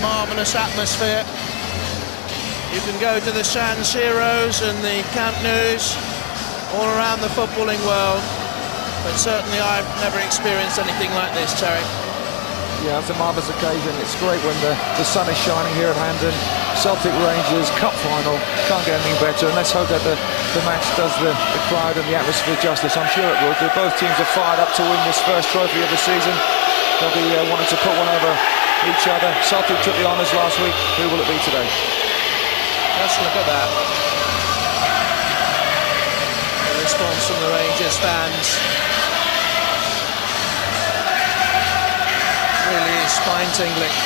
marvellous atmosphere. You can go to the San Siros and the Camp Nous all around the footballing world, but certainly I've never experienced anything like this, Terry. Yeah, it's a marvellous occasion. It's great when the sun is shining here at Hampden. Celtic Rangers Cup final, can't get anything better, and let's hope that the match does the crowd and the atmosphere justice. I'm sure it will do. Both teams are fired up to win this first trophy of the season. They'll be wanting to put one over each other. Celtic took the honours last week. Who will it be today? Let's look at that. The response from the Rangers fans really is spine-tingling.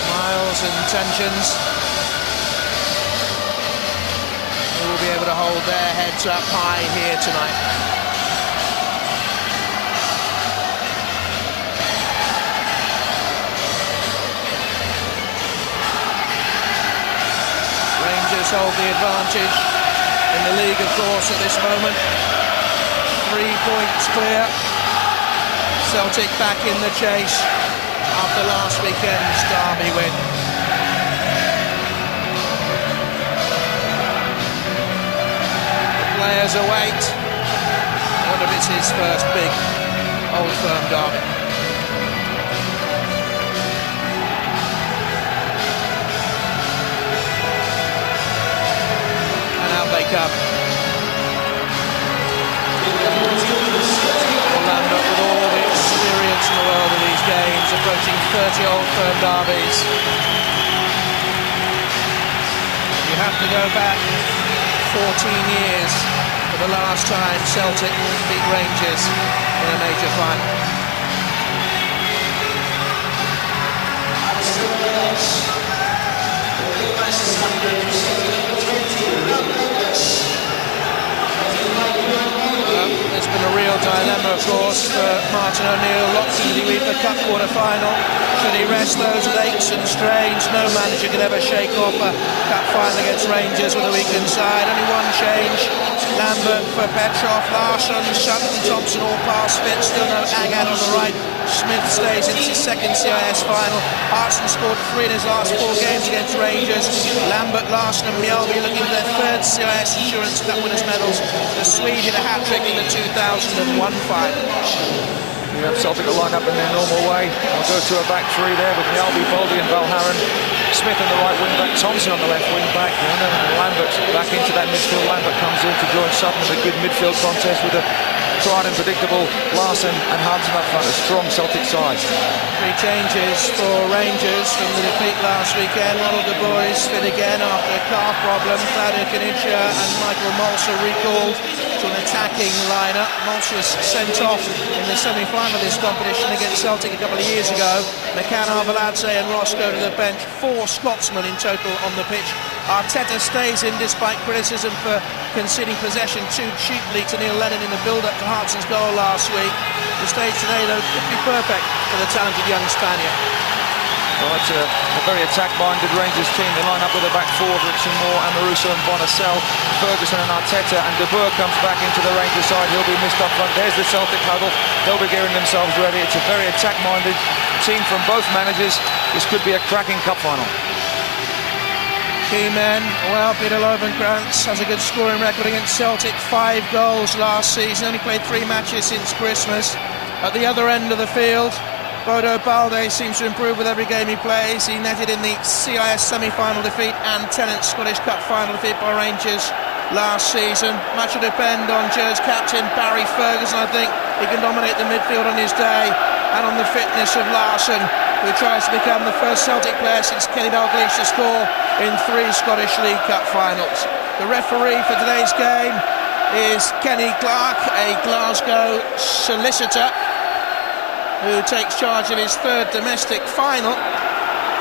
Smiles and tensions. Who will be able to hold their heads up high here tonight? Rangers hold the advantage in the league, of course, at this moment. 3 points clear. Celtic back in the chase after last weekend's derby win. The players await. I wonder if it's his first big Old Firm derby. They come. Orlando, with all the experience in the world of these games, approaching 30 Old Firm derbies. You have to go back 14 years for the last time Celtic beat Rangers in a major final. It's been a real dilemma, of course, for Martin O'Neill. Lockton, did he leave the cup quarter-final? Should he rest those aches and strains? No manager could ever shake off a cup final against Rangers with a weakened side. Only one change. Lambert for Petrov, Larsson, Sutton, Thompson all past fit. Still no Agad on the right. Smith stays in his second CIS final. Hartson scored 3 in his last 4 games against Rangers. Lambert, Larsson and Mjällby looking for their third CIS Insurance Cup winners' medals. The Swede hit a hat-trick in the 2001 final. You have Celtic to line up in their normal way. I'll go to a back 3 there with Mjällby, Baldy and Valharan. Smith on the right wing-back, Thompson on the left wing-back, and Lambert back into that midfield. Lambert comes in to join Sutton in a good midfield contest with a tried and predictable Larsson and Hudson up front. A strong Celtic side. 3 changes for Rangers from the defeat last weekend. Ronald de Bois fit again after a calf problem. Claudio Canicia and Michael Molser recalled to an attacking lineup. Molser was sent off in the semi-final of this competition against Celtic a couple of years ago. McCann, Arveladze and Ross go to the bench. 4 Scotsmen in total on the pitch. Arteta stays in despite criticism for conceding possession too cheaply to Neil Lennon in the build-up to Hartson's goal last week. The stage today, though, could be perfect for the talented young Spaniard. Well, it's a very attack-minded Rangers team. They line up with a back 4 of Richard Moore, Amoruso and Bonacel, Ferguson and Arteta, and De Boer comes back into the Rangers side. He'll be missed up front. There's the Celtic huddle. They'll be gearing themselves ready. It's a very attack-minded team from both managers. This could be a cracking cup final. Key men, well, Peter Lovenkrantz has a good scoring record against Celtic, 5 goals last season, only played 3 matches since Christmas. At the other end of the field, Bodo Balde seems to improve with every game he plays. He netted in the CIS semi-final defeat and Tennent's Scottish Cup final defeat by Rangers last season. Much will depend on Gers captain Barry Ferguson. I think he can dominate the midfield on his day, and on the fitness of Larsson, who tries to become the first Celtic player since Kenny Dalglish to score in 3 Scottish League Cup finals. The referee for today's game is Kenny Clark, a Glasgow solicitor who takes charge of his 3rd domestic final.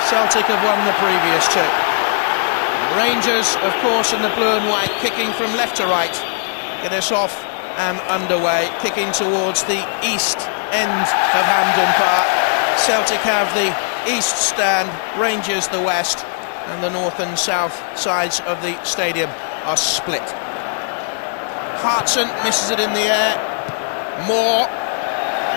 Celtic have won the previous 2. Rangers, of course, in the blue and white, kicking from left to right. Get us off and underway, kicking towards the east end of Hampden Park. Celtic have the east stand, Rangers the west, and the north and south sides of the stadium are split. Hartson misses it in the air. Moore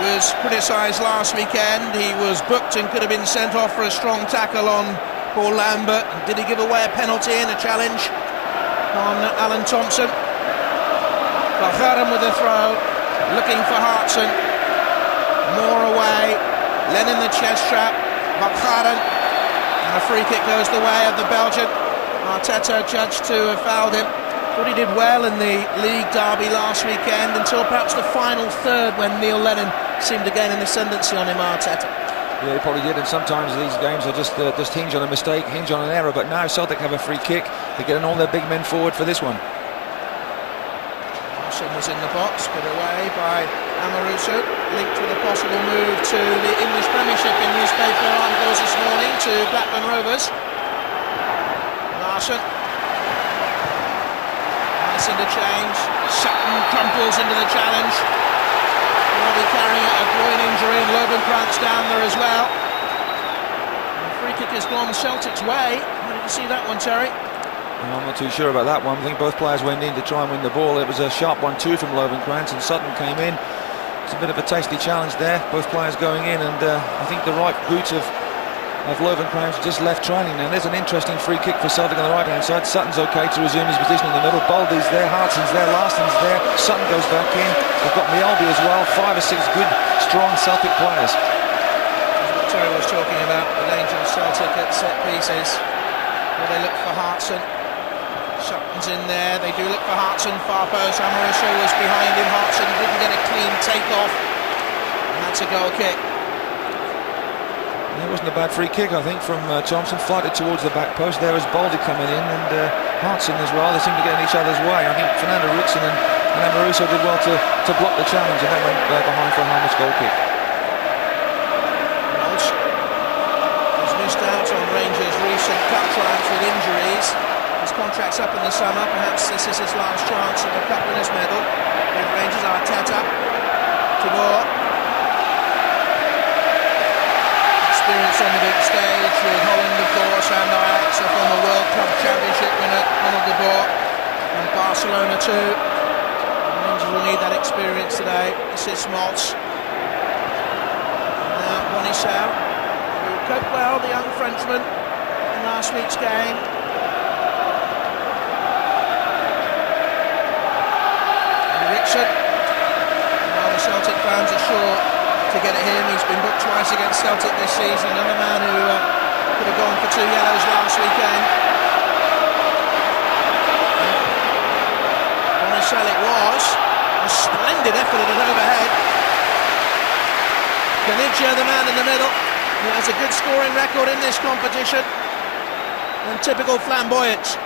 was criticised last weekend. He was booked and could have been sent off for a strong tackle on Paul Lambert. Did he give away a penalty in a challenge on Alan Thompson? Valgaeren with the throw, looking for Hartson. Moore away, Lennon the chest trap, Valgaeren, and a free kick goes the way of the Belgian. Arteta judged to have fouled him. Thought he did well in the league derby last weekend until perhaps the final third when Neil Lennon seemed to gain an ascendancy on him, Arteta. Yeah, he probably did, and sometimes these games are just hinge on a mistake, hinge on an error, but now Celtic have a free kick. They're getting all their big men forward for this one. Larson was in the box, put away by Amoruso, linked with a possible move to the English Premiership in newspaper articles this morning to Blackburn Rovers. Larson. Nice interchange. Sutton crumples into the challenge. Will be carrying a groin injury, and Lovenkrantz down there as well. And the free kick has gone Celtic's way. How did you see that one, Terry? Well, I'm not too sure about that one. I think both players went in to try and win the ball. It was a sharp 1-2 from Lovenkrantz, and Sutton came in. It's a bit of a tasty challenge there, both players going in, and I think the right boot of Lovenkrantz just left training. Now there's an interesting free kick for Celtic on the right hand side. Sutton's okay to resume his position in the middle. Baldy's there, Hartson's there, Larson's there. Sutton goes back in. They've got Mjolby as well. 5 or 6 good, strong Celtic players. That's what Terry was talking about, the danger of Celtic at set pieces, where they look for Hartson. Sutton's in there. They do look for Hartson. Far post. Amoruso was behind him. Hartson didn't get a clean take-off, and that's a goal kick. It wasn't a bad free kick, I think, from Thompson. Flighted towards the back post. There was Baldy coming in, and Hartson as well. They seem to get in each other's way. I think Fernando Rickson and Amoruso did well to block the challenge, and that went behind for a harmless goal kick. Walsh has missed out on Rangers' recent cup triumphs with injuries. His contract's up in the summer. Perhaps this is his last chance at the Cup Winners' Medal with Rangers. Arteta to Moore. Experience on the big stage with Holland, of course, and Ajax, a former World Club Championship winner, Ronald de Boer, and Barcelona too. Rangers will need that experience today. This is Smalts. Now Bonissau, who coped well, the young Frenchman, in last week's game. And Rickson. Now the Celtic fans are sure to get at him. He's been booked twice against Celtic this season. Another man who could have gone for 2 yellows last weekend. Bonissau it was. A splendid effort at an overhead. Caniggia, the man in the middle, who has a good scoring record in this competition. And typical flamboyance.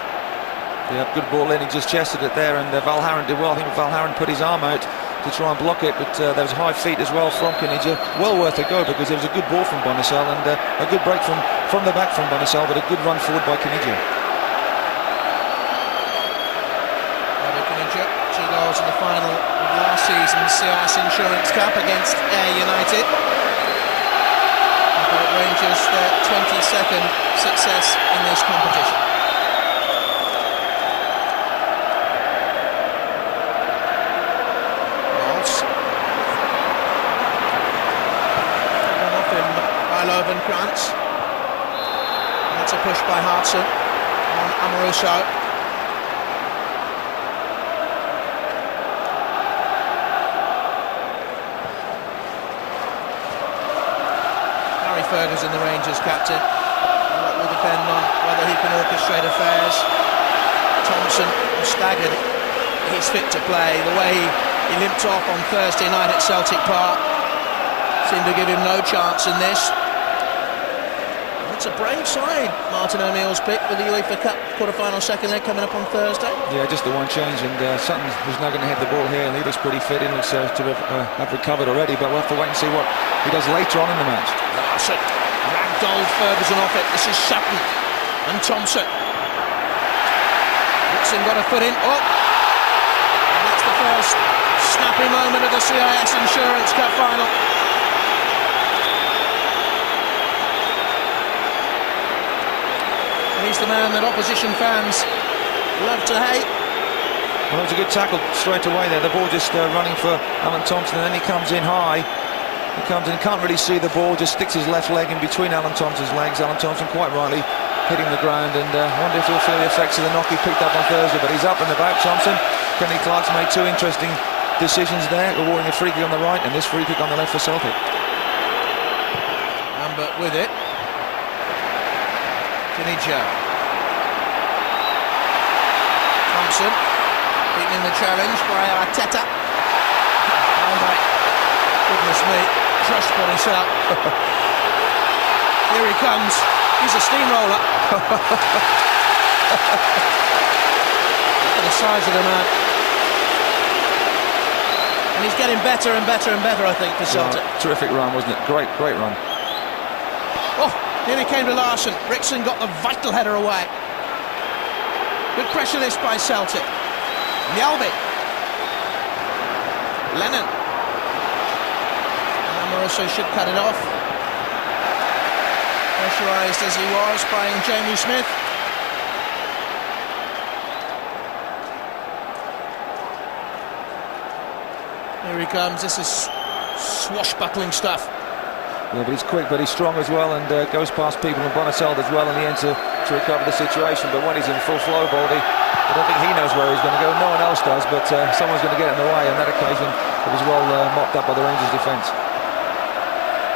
Yeah, good ball in. He just chested it there, and Valgaeren did well. I think Valgaeren put his arm out to try and block it, but there was high feet as well from Caniggia. Well worth a go, because there was a good ball from Bonissau, and a good break from the back from Bonissau, but a good run forward by Caniggia. Caniggia, 2 goals in the final of last season's CIS Insurance Cup against Ayr United. And brought Rangers their 22nd success in this competition. Lovenkrantz. That's a push by Hartson on Amoruso. Harry Ferguson, the Rangers captain. A lot will depend on whether he can orchestrate affairs. Thompson was staggered. He's fit to play. The way he limped off on Thursday night at Celtic Park seemed to give him no chance in this. It's a brave side, Martin O'Neill's pick, with the UEFA Cup quarter-final second leg coming up on Thursday. Yeah, just the one change, and Sutton, who's now going to hit the ball here, and he looks pretty fit. He looks to have recovered already, but we'll have to wait and see what he does later on in the match. Larson ragdolled Ferguson off it. This is Sutton and Thompson. Rickson got a foot in. Oh! And that's the first snappy moment of the CIS Insurance Cup final. He's the man that opposition fans love to hate. Well, it was a good tackle straight away there. The ball just running for Alan Thompson, and then he comes in high. He comes in, can't really see the ball, just sticks his left leg in between Alan Thompson's legs. Alan Thompson quite rightly hitting the ground, and I wonder if he'll feel the effects of the knock he picked up on Thursday. But he's up and about, Thompson. Kenny Clark's made two interesting decisions there, awarding a free kick on the right and this free kick on the left for Celtic. Lambert with it. Finija. Thompson beaten in the challenge by Arteta. Oh my goodness me, crushed on his out. Here he comes. He's a steamroller. Look at the size of the man. And he's getting better and better and better, I think, for Celtic. Terrific run, wasn't it? Great run. Oh, nearly came to Larsson. Rickson got the vital header away. Good pressure this by Celtic. Mjalby. Lennon. And Amoroso should cut it off. Pressurised as he was by Jamie Smith. Here he comes. This is swashbuckling stuff. Yeah, but he's quick, but he's strong as well, and goes past people, and Bonaseld as well in the end to recover the situation. But when he's in full flow ball, I don't think he knows where he's going to go. No one else does, but someone's going to get in the way. On that occasion, it was well mopped up by the Rangers defence.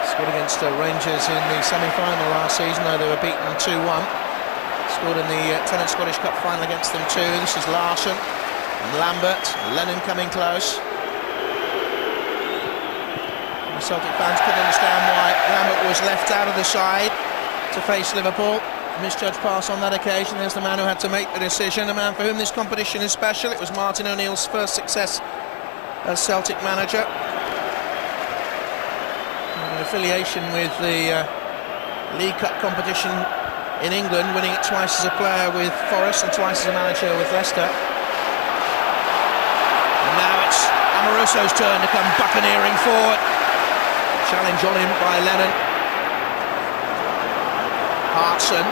Scored against Rangers in the semi-final last season, though they were beaten 2-1. Scored in the Tennant Scottish Cup final against them too. This is Larsson and Lambert. Lennon coming close. The Celtic fans couldn't understand why Lambert was left out of the side to face Liverpool. Misjudged pass on that occasion. There's the man who had to make the decision, a man for whom this competition is special. It was Martin O'Neill's first success as Celtic manager. An affiliation with the League Cup competition in England, winning it twice as a player with Forest and twice as a manager with Leicester. And now it's Amoroso's turn to come buccaneering forward. Challenge on him by Lennon. Hartson,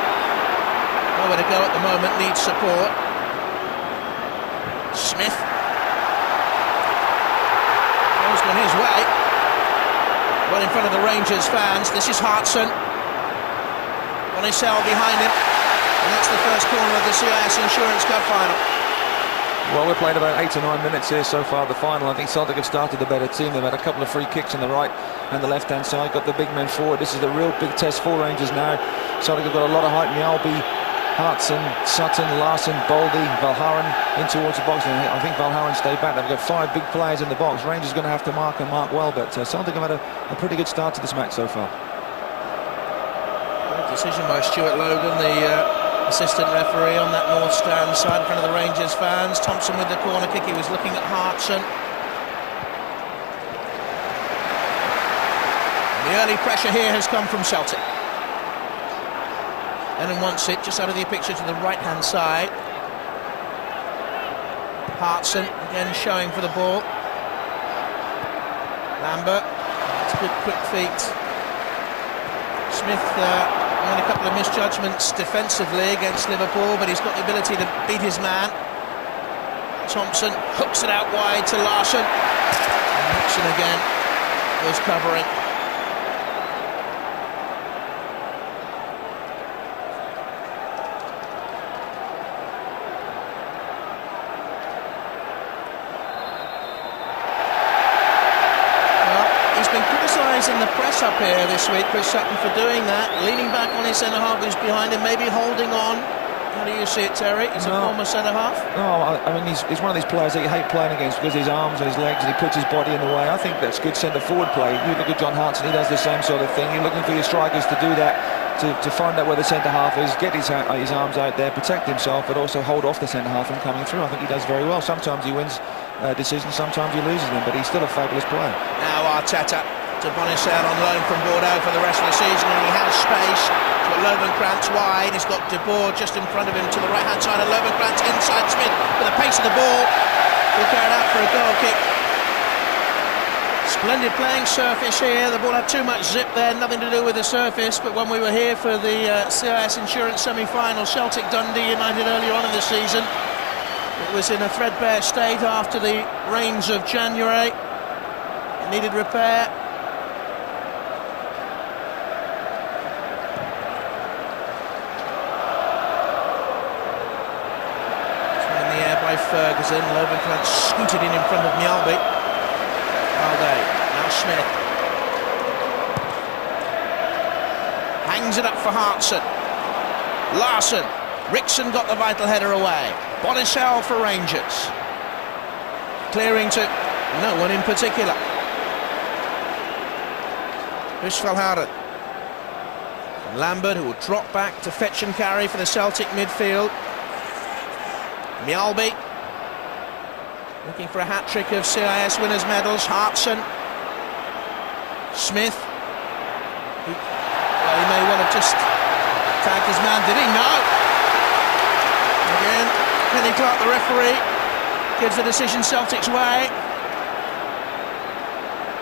nowhere to go at the moment, needs support. Smith. Ball's gone his way. Well in front of the Rangers fans. This is Hartson. Bonasell behind him. And that's the first corner of the CIS Insurance Cup final. Well, we've played about 8 or 9 minutes here so far, the final. I think Celtic have started the better team. They've had a couple of free kicks on the right and the left-hand side, got the big men forward. This is a real big test for Rangers now. Celtic have got a lot of height. Mjalby, Hartson, Sutton, Larsson, Baldy, Valharan in towards the box. And I think Valharan stayed back. They've got 5 big players in the box. Rangers are going to have to mark and mark well, but Celtic have had a pretty good start to this match so far. Good decision by Stuart Logan, the assistant referee on that north stand side in front of the Rangers fans. Thompson with the corner kick. He was looking at Hartson. The early pressure here has come from Celtic. Lennon wants it just out of the picture to the right-hand side. Hartson again showing for the ball. Lambert. It's a good quick feet. Smith made a couple of misjudgments defensively against Liverpool, but he's got the ability to beat his man. Thompson hooks it out wide to Larsson. And Nixon again was covering. In the press up here this week, Chris Sutton, for doing that, leaning back on his centre-half who's behind him, maybe holding on. How do you see it, Terry? He's a former centre-half. No, I mean, he's one of these players that you hate playing against because his arms and his legs, and he puts his body in the way. I think that's good centre-forward play. You look at John Hartson, he does the same sort of thing. You're looking for your strikers to do that, to find out where the centre-half is, get his arms out there, protect himself, but also hold off the centre-half from coming through. I think he does very well. Sometimes he wins decisions, sometimes he loses them, but he's still a fabulous player. Now Arteta to Bonasell on loan from Bordeaux for the rest of the season, and he has space. He's got Lovenkrantz wide, he's got De Boer just in front of him to the right hand side, and Lovenkrantz inside Smith with the pace of the ball. He'll carry it out for a goal kick. Splendid playing surface here. The ball had too much zip there, nothing to do with the surface, but when we were here for the CIS Insurance semi-final, Celtic Dundee United earlier on in the season, It was in a threadbare state after the rains of January. It needed repair. By Ferguson, Lovenkrands scooted in front of Mjällby. Balde, now Smith. Hangs it up for Hartson. Larsson. Rickson got the vital header away. Bonicel for Rangers. Clearing to no one in particular. Husfeldhuis. Lambert, who will drop back to fetch and carry for the Celtic midfield. Mjällby looking for a hat-trick of CIS winners' medals. Hartson. Smith. He may well have just tagged his man, did he? No! Again, Kenny Clark, the referee, gives the decision Celtic's way.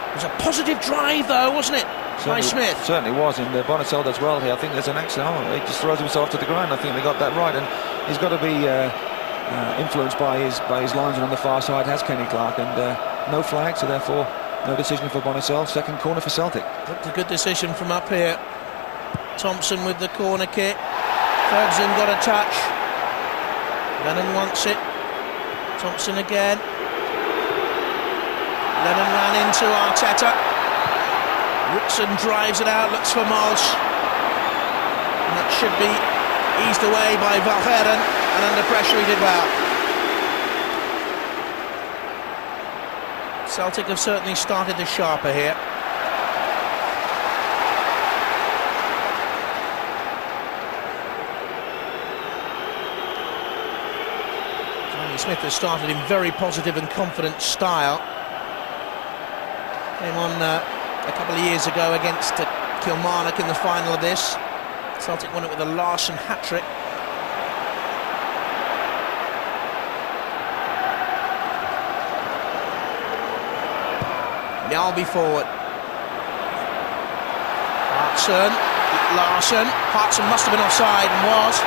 It was a positive drive, though, wasn't it? By Smith. Certainly was, and Bonicel does well here. I think there's an accident. Oh, he just throws himself to the ground. I think they got that right, and he's got to be influenced by his linesman on the far side, has Kenny Clark, and no flag, so therefore no decision for Bonicel. Second corner for Celtic. That's a good decision from up here. Thompson with the corner kick. Ferguson got a touch. Lennon wants it. Thompson again. Lennon ran into Arteta. Rickson drives it out, looks for Mols. And that should be eased away by Valverde, and under pressure he did well. Celtic have certainly started the sharper here. Tony Smith has started in very positive and confident style. Came on a couple of years ago against Kilmarnock in the final of this. Celtic won it with a Larsson hat-trick. Mjällby forward. Hartson, Larsson. Hartson must have been offside and was.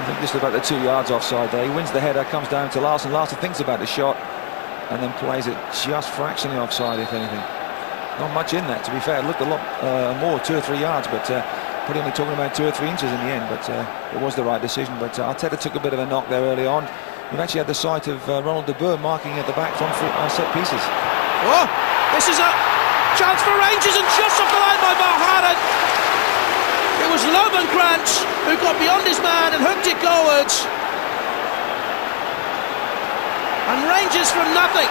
I think just about the 2 yards offside there. He wins the header, comes down to Larsson. Larsson thinks about the shot and then plays it just fractionally offside, if anything. Not much in that, to be fair. It looked a lot more, 2 or 3 yards, but probably only talking about 2 or 3 inches in the end. But it was the right decision. But Arteta took a bit of a knock there early on. We've actually had the sight of Ronald de Boer marking at the back from set pieces. Oh, this is a chance for Rangers, and just off the line by Valverde. It was Lovenkrands who got beyond his man and hooked it goalwards. And Rangers from nothing.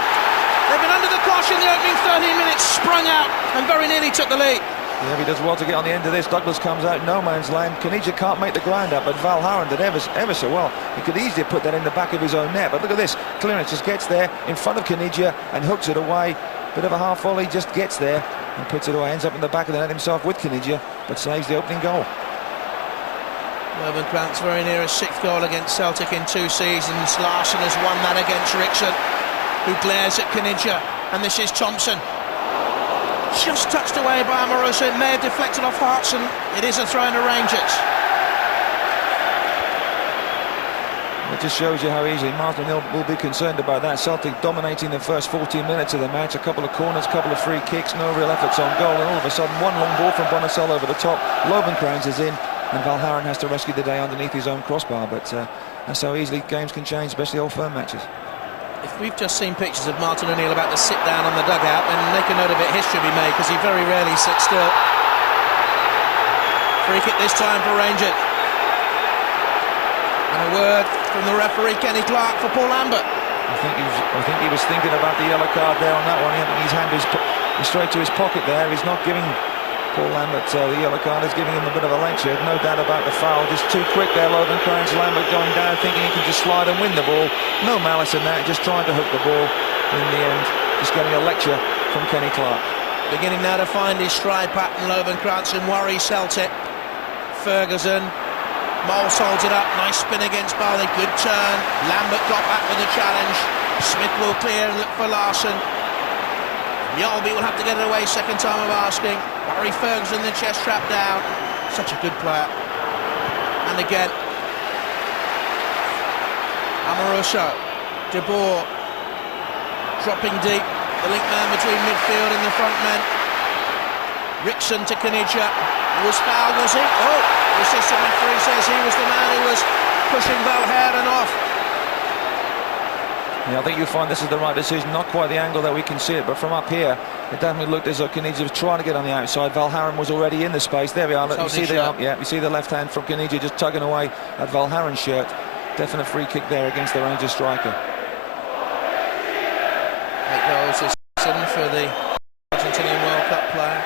They've been under the cosh in the opening 13 minutes, sprung out and very nearly took the lead. Yeah, he does well to get on the end of this. Douglas comes out no man's land. Caniggia can't make the ground up, but Valverde did ever so well. He could easily put that in the back of his own net, but look at this. Clearance just gets there in front of Caniggia and hooks it away. Bit of a half volley, just gets there and puts it away. Ends up in the back of the net himself with Caniggia, but saves the opening goal. Lovenkrands very near his 6th goal against Celtic in 2 seasons. Larsson has won that against Rickson, who glares at Caniggia, and this is Thompson. Just touched away by Amoroso. It may have deflected off Hartson. It is a throw into Rangers. It just shows you how easily Martin will be concerned about that. Celtic dominating the first 14 minutes of the match. A couple of corners, a couple of free kicks, no real efforts on goal, and all of a sudden one long ball from Bonicel over the top. Lovenkrands is in, and Valverde has to rescue the day underneath his own crossbar. But that's how easily games can change, especially old firm matches. If we've just seen pictures of Martin O'Neill about to sit down on the dugout, then make a note of it. History will be made, because he very rarely sits still. Free kick this time for Rangers. And a word from the referee, Kenny Clark, for Paul Lambert. I think he was thinking about the yellow card there on that one. His hand is straight to his pocket there. He's not giving Paul Lambert the yellow card, is giving him a bit of a lecture. No doubt about the foul. Just too quick there, Lovenkrands. Lambert going down, thinking he can just slide and win the ball. No malice in that, just trying to hook the ball. In the end, just getting a lecture from Kenny Clark. Beginning now to find his stride pattern, Lovenkrands, and worry Celtic. Ferguson. Mols holds it up. Nice spin against Balde. Good turn. Lambert got back with the challenge. Smith will clear and look for Larsson. Mjällby will have to get it away, second time of asking. Barry Ferguson, the chest trap down. Such a good player. man again. Amoroso, De Boer, dropping deep, the link man between midfield and the front men. Rickson to Kanija, he was fouled, was he? Oh, the assistant referee says he was the man who was pushing Valheren off. Yeah, I think you'll find this is the right decision. Not quite the angle that we can see it, but from up here, it definitely looked as though Kanija was trying to get on the outside. Valheren was already in the space. There we are. Look, you see you see the left hand from Kanija just tugging away at Valheren's shirt. Definite free kick there against the Rangers striker. 8 goals this season for the Argentinian World Cup player.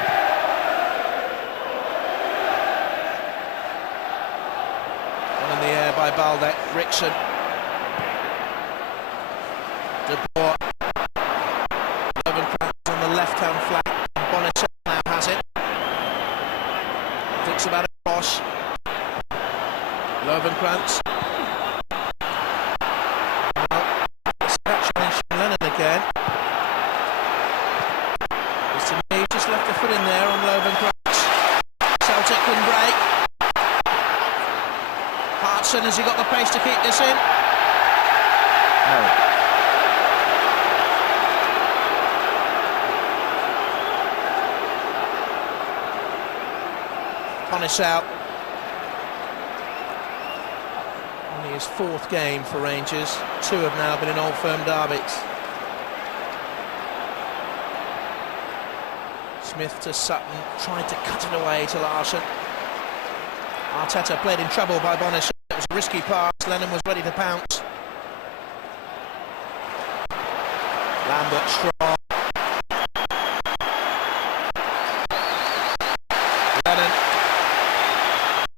One in the air by Balde. Rickson. De Boer. Lovenkrantz on the left-hand flank. Bonnetel now has it. Thinks about a cross. Lovenkrantz. Again. It's to me, just left the foot in there on Lovenkrantz. Celtic can break. Hartson, has he got the pace to keep this in? No. Ponnis out. Only his 4th game for Rangers. 2 have now been in Old Firm derbies. Smith to Sutton, tried to cut it away to Larsson. Arteta played in trouble by Bonnetel. It was a risky pass. Lennon was ready to pounce. Lambert strong. Lennon.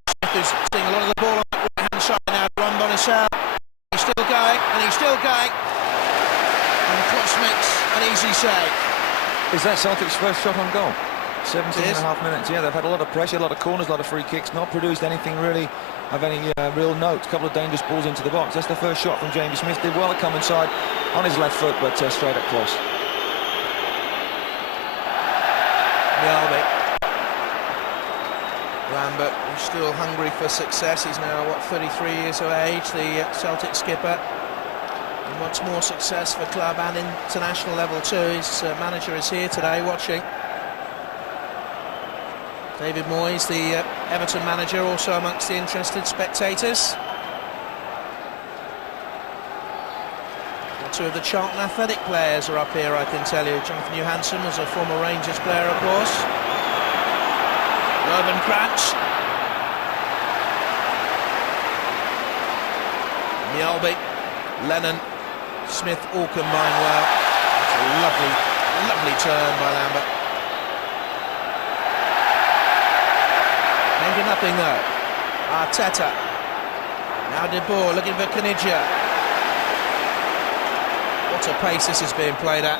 Smith is seeing a lot of the ball on the right-hand side now. Ron Bonnetel. He's still going, and he's still going. And Cross makes an easy save. Is that Celtic's first shot on goal? 17.5 minutes. Yeah, they've had a lot of pressure, a lot of corners, a lot of free kicks, not produced anything really of any real note. A couple of dangerous balls into the box. That's the first shot from Jamie Smith. Did well to come inside on his left foot, but straight across. Mjalby. Lambert, who's still hungry for success. He's now, what, 33 years of age, the Celtic skipper. And wants more success for club and international level too. His manager is here today watching. David Moyes, the Everton manager, also amongst the interested spectators. 2 of the Charlton Athletic players are up here, I can tell you. Jonathan Johansson was a former Rangers player, of course. Lovenkrantz. Mjalby. Lennon. Smith all combine well. It's a lovely, lovely turn by Lambert. 90-0 though. Arteta. Now De Boer looking for Kanija. What a pace this is being played at.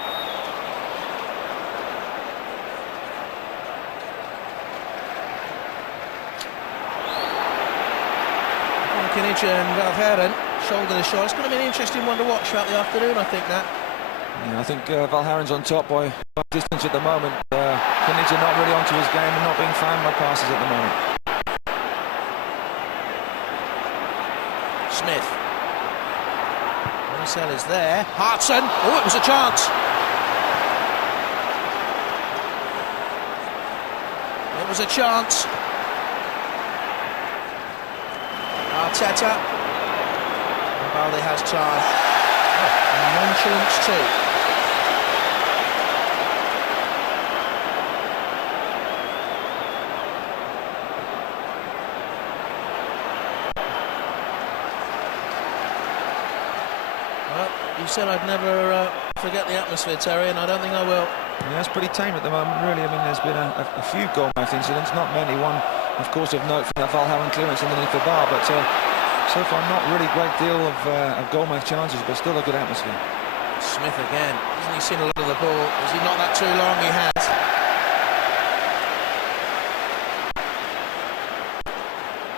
Kanija and Valheren shoulder to shoulder. It's going to be an interesting one to watch throughout the afternoon, I think, that. Yeah, I think Valheren's on top by distance at the moment. Kanija not really onto his game and not being found by passes at the moment. Smith. Marcel is there. Hartson. Oh, it was a chance. It was a chance. Arteta. And Balde has time. Oh, nonchalance too. Well, you said I'd never forget the atmosphere, Terry, and I don't think I will. Yeah, it's pretty tame at the moment, really. I mean, there's been a few goal-mouth incidents, not many. One, of course, of note from that Valheren clearance underneath the bar, but so far not really a great deal of goal-mouth chances, but still a good atmosphere. Smith again. Hasn't he seen a lot of the ball? Has he not that too long? He has.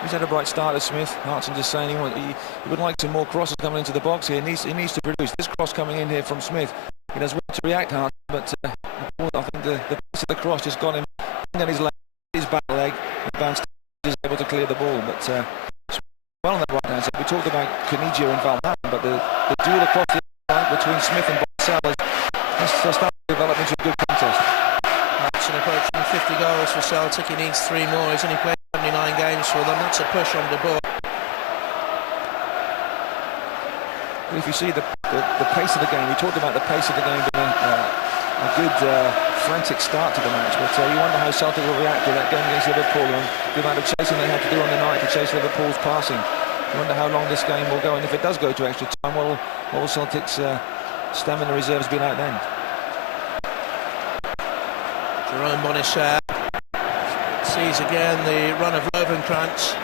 He's had a bright start at Smith. Hartson just saying he would like some more crosses coming into the box here. He needs to produce. This cross coming in here from Smith, he does well to react, Hartson, but I think the pace of the cross just got him on his leg, his back leg, and bounced, is able to clear the ball, but We talked about Caniggia and Valhaven, but the duel across the line between Smith and Boycell has started to develop into a good contest. That's an approaching 50 goals for Celtic. He needs 3 more. He's only played 79 games for them. That's a push on the ball. If you see the pace of the game, we talked about the pace of the game being a good frantic start to the match, but you wonder how Celtic will react to that game against Liverpool and the amount of chasing they had to do on the night to chase Liverpool's passing. You wonder how long this game will go, and if it does go to extra time, what will Celtic's stamina reserves be like then? Jerome Bonisseur sees again the run of Lovenkrantz.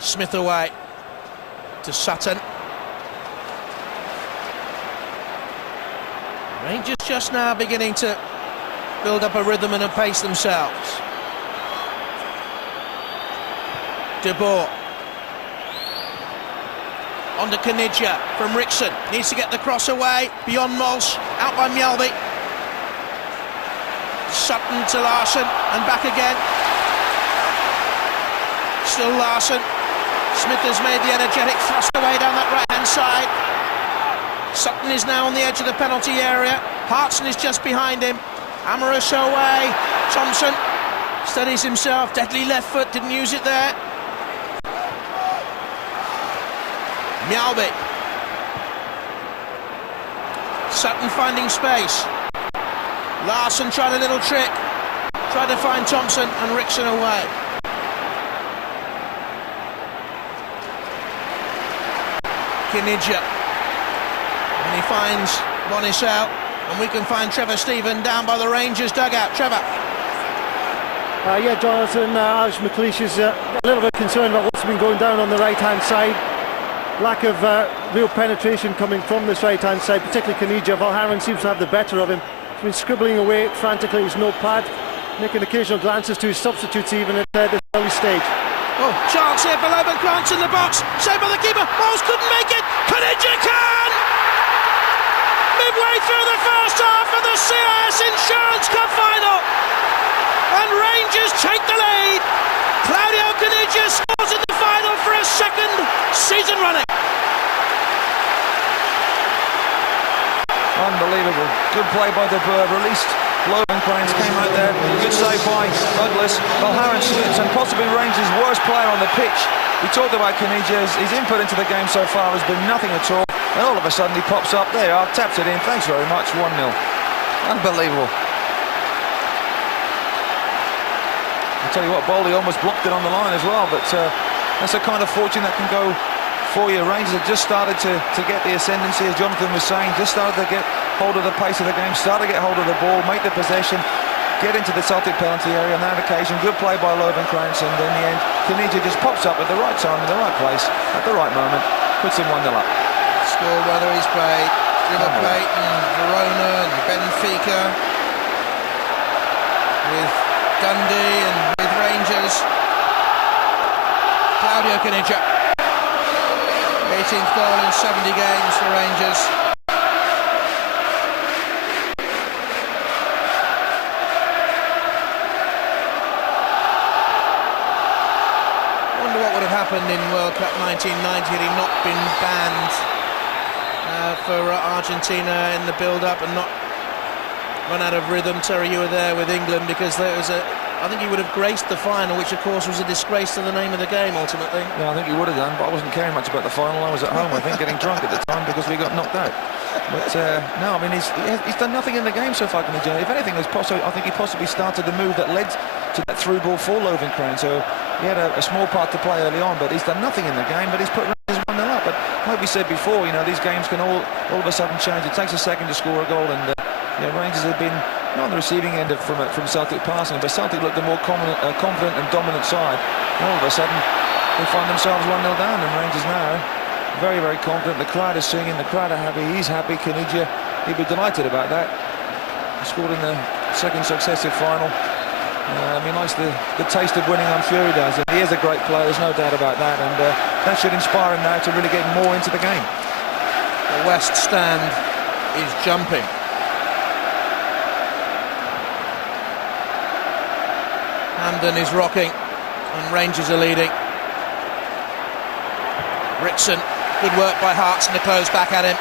Smith away to Sutton. Rangers just now beginning to build up a rhythm and a pace themselves. De Boer. On to Caniggia from Rickson. Needs to get the cross away. Beyond Mols. Out by Mjällby. Sutton to Larsson. And back again. Still Larsson. Smith has made the energetic thrust away down that right-hand side. Sutton is now on the edge of the penalty area. Hartson is just behind him. Amorous away. Thompson steadies himself. Deadly left foot. Didn't use it there. Mjällby. Sutton finding space. Larsson tried a little trick. Tried to find Thompson and Rickson away. Caniggia. And he finds Bonisseur. And we can find Trevor Stephen down by the Rangers dugout. Trevor. Yeah, Jonathan, Alex McLeish is a little bit concerned about what's been going down on the right-hand side. Lack of real penetration coming from this right-hand side, particularly Caniggia. Valhaven seems to have the better of him. He's been scribbling away frantically his notepad, making occasional glances to his substitutes even at this early stage. Oh, chance here for Lovenkrantz in the box. Saved by the keeper. Mols couldn't make it. Caniggia can! Midway through the first half of the CIS Insurance Cup final. And Rangers take the lead. Claudio Caniggia scores in the final for a second season running. Unbelievable. Good play by De Boer. Released Lovenkrantz, came out there. Good save by Douglas. Valhaven slips and possibly Rangers' worst player on the pitch. We talked about Caniggia. His input into the game so far has been nothing at all. And all of a sudden he pops up. There you are. Taps it in. Thanks very much. 1-0. Unbelievable. I'll tell you what, Bowley almost blocked it on the line as well, but that's the kind of fortune that can go for you. Rangers have just started to get the ascendancy, as Jonathan was saying, just started to get hold of the pace of the game, started to get hold of the ball, make the possession, get into the Celtic penalty area. On that occasion, good play by Lovenkrantz, and in the end, Caniggia just pops up at the right time, in the right place, at the right moment, puts him 1-0 up. Score whether he's played River Plate and Verona and Benfica, with Dundee and with Rangers. Claudio Caniggia, 18th goal in 70 games for Rangers. I wonder what would have happened in World Cup 1990 had he not been banned for Argentina in the build-up and not run out of rhythm. Terry, you were there with England, because there was I think he would have graced the final, which of course was a disgrace to the name of the game ultimately. Yeah, I think he would have done, but I wasn't caring much about the final. I was at home, I think, getting drunk at the time because we got knocked out. But no, I mean, he's done nothing in the game so far, Caniggia. If anything, I think he possibly started the move that led to that through ball for Lovenkrantz. So he had a small part to play early on, but he's done nothing in the game. But he's put Rangers 1-0 up. But like we said before, you know, these games can all of a sudden change. It takes a second to score a goal, and Rangers have been not on the receiving end from Celtic passing, but Celtic looked a more confident and dominant side. And all of a sudden, they find themselves 1-0 down, and Rangers now very, very confident. The crowd is singing, the crowd are happy, he's happy. Caniggia, he'd be delighted about that. He scored in the second successive final. He likes the taste of winning, I'm sure he does. And he is a great player, there's no doubt about that, and that should inspire him now to really get more into the game. The West Stand is jumping. Hamden is rocking. and Rangers are leading. Rickson, good work by Hartson to close back at him.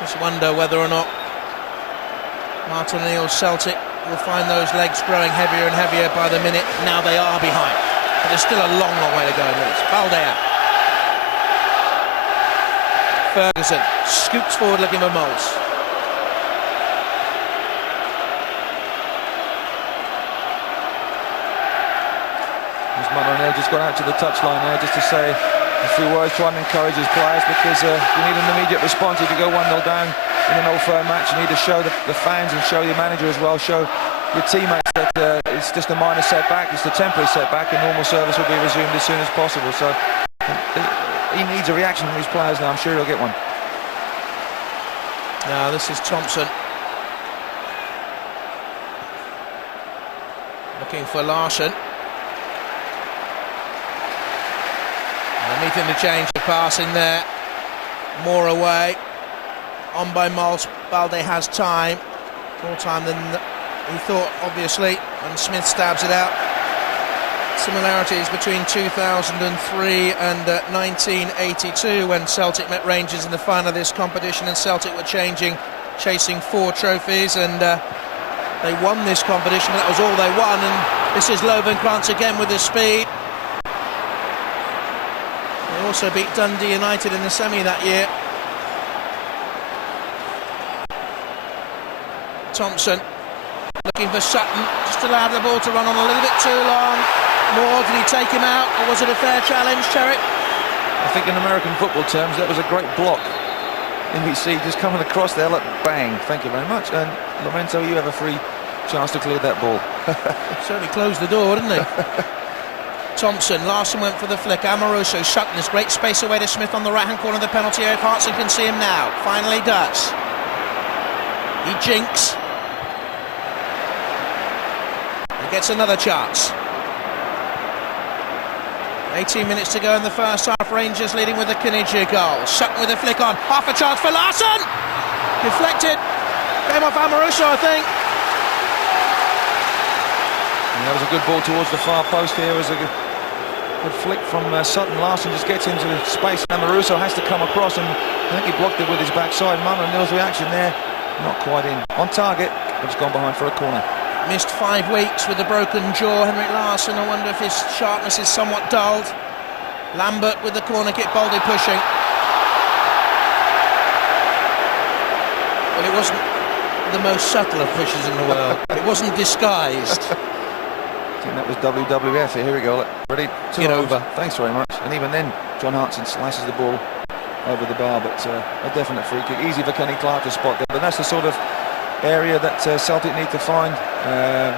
Just wonder whether or not Martin O'Neill's Celtic will find those legs growing heavier and heavier by the minute. Now they are behind, but there's still a long, long way to go in this. Baldea. Ferguson scoops forward looking for Moles. Martin O'Neill just got out to the touchline there just to say a few words, trying to encourage his players, because you need an immediate response. If you go 1-0 down in an all-fair match, you need to show the fans and show your manager as well, show your teammates that it's just a minor setback, it's a temporary setback, and normal service will be resumed as soon as possible. So he needs a reaction from his players now. I'm sure he'll get one. Now this is Thompson looking for Larsson. Anything to change the passing there. More away. On by Mols. Balde has time. More time than he thought, obviously. And Smith stabs it out. Similarities between 2003 and 1982 when Celtic met Rangers in the final of this competition, and Celtic were chasing 4 trophies, and they won this competition, but that was all they won. And this is Lovenkrantz again with the speed. Also beat Dundee United in the semi that year. Thompson looking for Sutton, just allowed the ball to run on a little bit too long. Moore, did he take him out, or was it a fair challenge, Cherry? I think in American football terms that was a great block. NBC just coming across there, look, bang, thank you very much. And Lamento, you have a free chance to clear that ball. Certainly closed the door, didn't he? Thompson, Larsson went for the flick. Amoroso, Sutton, there's great space away to Smith on the right-hand corner of the penalty area. Hartson can see him now. Finally does. He jinks. He gets another chance. 18 minutes to go in the first half. Rangers leading with the Kanija goal. Sutton with a flick on. Half a chance for Larsson. Deflected. Came off Amoroso, I think. And that was a good ball towards the far post here. It was a good flick from Sutton. Larsson just gets into space. Amoroso has to come across, and I think he blocked it with his backside. Martin O'Neill's reaction there, not quite in. On target, but it's gone behind for a corner. Missed 5 weeks with a broken jaw, Henrik Larsson. I wonder if his sharpness is somewhat dulled. Lambert with the corner kick, Balde pushing. Well, it wasn't the most subtle of pushes in the world. It wasn't disguised. I think that was WWF. Here we go. Ready to get over. Thanks very much. And even then, John Hartson slashes the ball over the bar, but a definite free kick. Easy for Kenny Clark to spot there, but that's the sort of area that Celtic need to find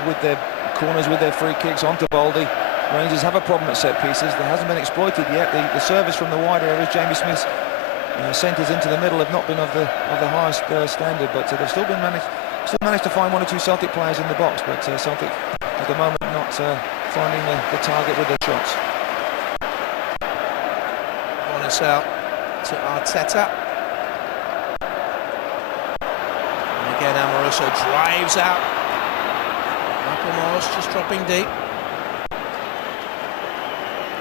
with their corners, with their free kicks onto Baldy. Rangers have a problem at set pieces that hasn't been exploited yet. The service from the wide areas, Jamie Smith's centres into the middle have not been of the highest standard, but they've still managed to find 1 or 2 Celtic players in the box, but Celtic at the moment not finding the target with their shots. On us out to Arteta. And again Amoroso drives out. Michael Morris just dropping deep.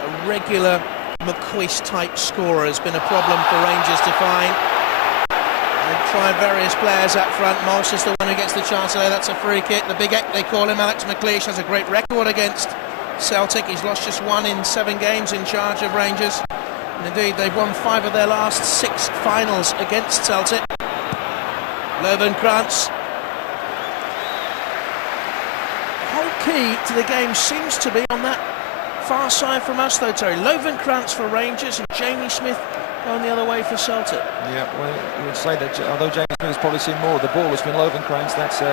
A regular McQuist type scorer has been a problem for Rangers to find. They've tried various players up front. Moss is the one who gets the chance today. That's a free kick. The big Ek, they call him, Alex McLeish, has a great record against Celtic. He's lost just 1 in 7 games in charge of Rangers. And indeed, they've won 5 of their last 6 finals against Celtic. Lovenkrantz. The whole key to the game seems to be on that far side from us, though, Terry. Lovenkrantz for Rangers and Jamie Smith going the other way for Celtic. Yeah, well, you would say that although James Smith has probably seen more of the ball, it's been Lovenkrantz that's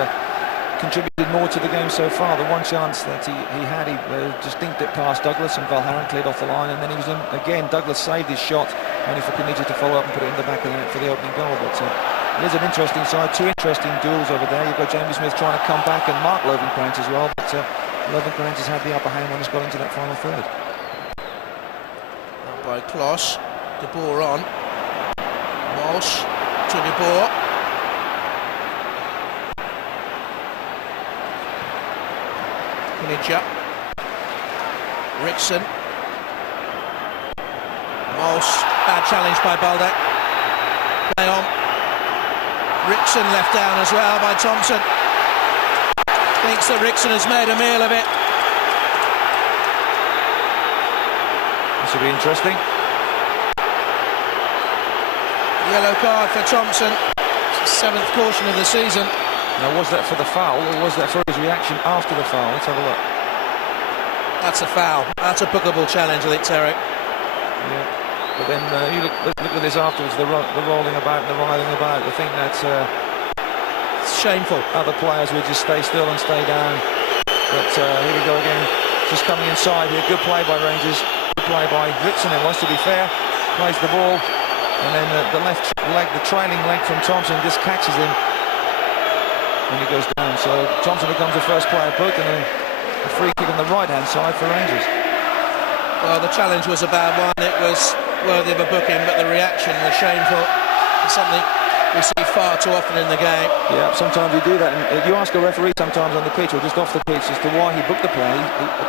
contributed more to the game so far. The one chance that he had, he just dinked it past Douglas, and Valharan cleared off the line, and then he was in again. Douglas saved his shot, only for Kanija to follow up and put it in the back of the net for the opening goal. But it is an interesting side, 2 interesting duels over there. You've got Jamie Smith trying to come back and mark Lovenkrantz as well, but Lovenkrantz has had the upper hand when it's got into that final third. Up by Kloss. De Boer on. Walsh to De Boer. Kinidja. Rickson. Mols, bad challenge by Baldock. Play on. Rickson left down as well by Thompson. Thinks that Rickson has made a meal of it. This will be interesting. Yellow card for Thompson. It's the 7th caution of the season. Now, was that for the foul or was that for his reaction after the foul? Let's have a look. That's a foul. That's a bookable challenge, I think, Terry. Yeah. But then you look at this afterwards, the rolling about and the writhing about. I think that's it's shameful. Other players would just stay still and stay down. But here we go again. Just coming inside here. Good play by Rangers. Good play by Rickson. It was, to be fair. Plays the ball. And then the left leg, the trailing leg from Thompson just catches him. And he goes down. So Thompson becomes the first player booked, and then a free kick on the right-hand side for Rangers. Well, the challenge was a bad one. It was worthy of a booking, but the reaction was shameful. It's something we see far too often in the game. Yeah, sometimes you do that. And you ask a referee sometimes on the pitch or just off the pitch as to why he booked the play.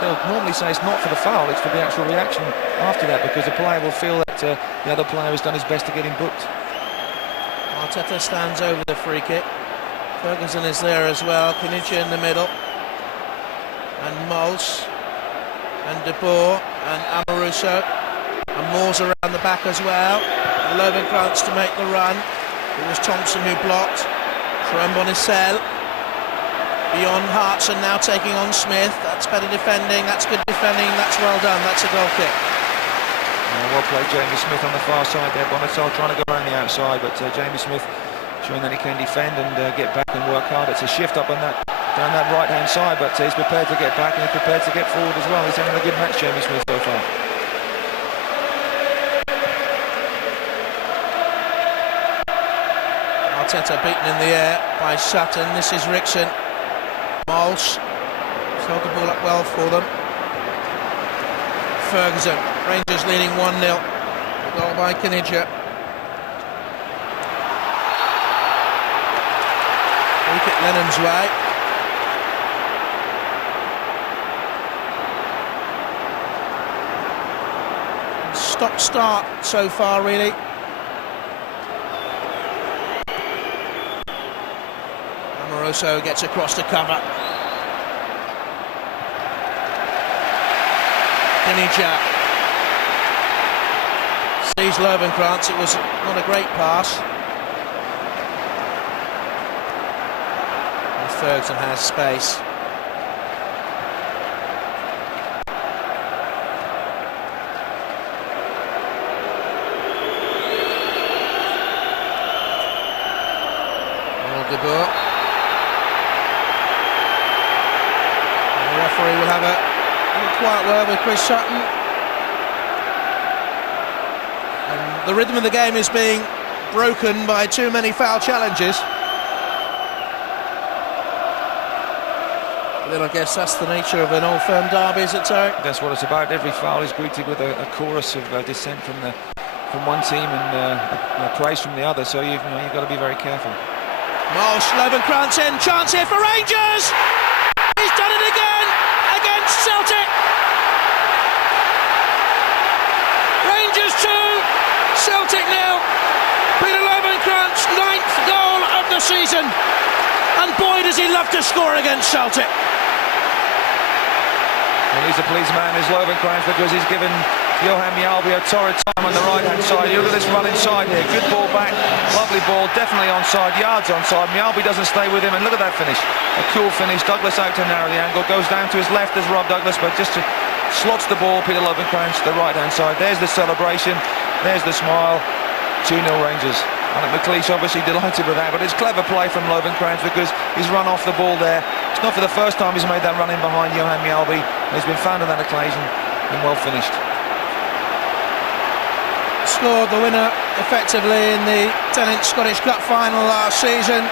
They'll normally say it's not for the foul, it's for the actual reaction after that, because the player will feel that the other player has done his best to get him booked. Arteta stands over the free kick. Ferguson is there as well. Kinidja in the middle. And Mols. And De Boer. And Amoruso. And Moore's around the back as well. And Lovenkrantz to make the run. It was Thompson who blocked. Bonicel. Beyond Hartson now taking on Smith. That's better defending. That's good defending. That's well done. That's a goal kick. Well played, Jamie Smith on the far side there. Bonicel trying to go around the outside, but Jamie Smith showing that he can defend and get back and work hard. It's a shift up on that down that right-hand side, but he's prepared to get back and he's prepared to get forward as well. He's having a good match, Jamie Smith, so far. Arteta beaten in the air by Sutton. This is Rickson. Mols held the ball up well for them. Ferguson. Rangers leading 1-0. Goal by Kinidja. Free kick Lennon's way. Stop-start so far, really. Amoruso gets across to cover. Kinidja sees Lovenkrantz. It was not a great pass. And Ferguson has space. De Boer. The referee will have a quiet word with Chris Sutton. And the rhythm of the game is being broken by too many foul challenges. But then I guess that's the nature of an Old Firm derby, is it, Terry? That's what it's about. Every foul is greeted with a chorus of dissent from one team and praise from the other. So you've got to be very careful. Mols, Lovenkrantz in, chance here for Rangers! He's done it again against Celtic! Rangers 2, Celtic 0. Peter Lovenkrantz, 9th goal of the season. And boy does he love to score against Celtic. Well, he's a pleased man, is Lovenkrantz, because he's given Johan Mjalby a torrid time on the right-hand side. You look at this run inside here. Good ball back. Lovely ball. Definitely onside. Yards onside. Mjalby doesn't stay with him. And look at that finish. A cool finish. Douglas out to narrow the angle. Goes down to his left as Rob Douglas, but just slots the ball. Peter Lovenkrantz to the right-hand side. There's the celebration. There's the smile. 2-0 Rangers. Alec McLeish obviously delighted with that, but it's clever play from Lovenkrantz because he's run off the ball there. It's not for the first time he's made that run in behind Johan Mjalby. He's been found on that occasion and well finished. Scored the winner effectively in the 10-inch Scottish Cup final last season.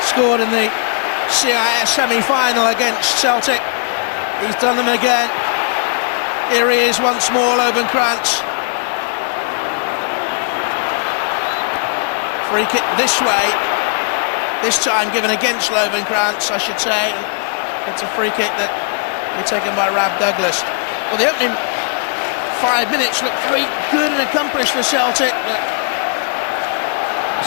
Scored in the CIS semi-final against Celtic. He's done them again. Here he is once more, Lovenkrantz. Free kick this way. This time given against Lovenkrantz, I should say. It's a free kick that be taken by Rab Douglas. Well, the opening 5 minutes looked very good and accomplished for Celtic, but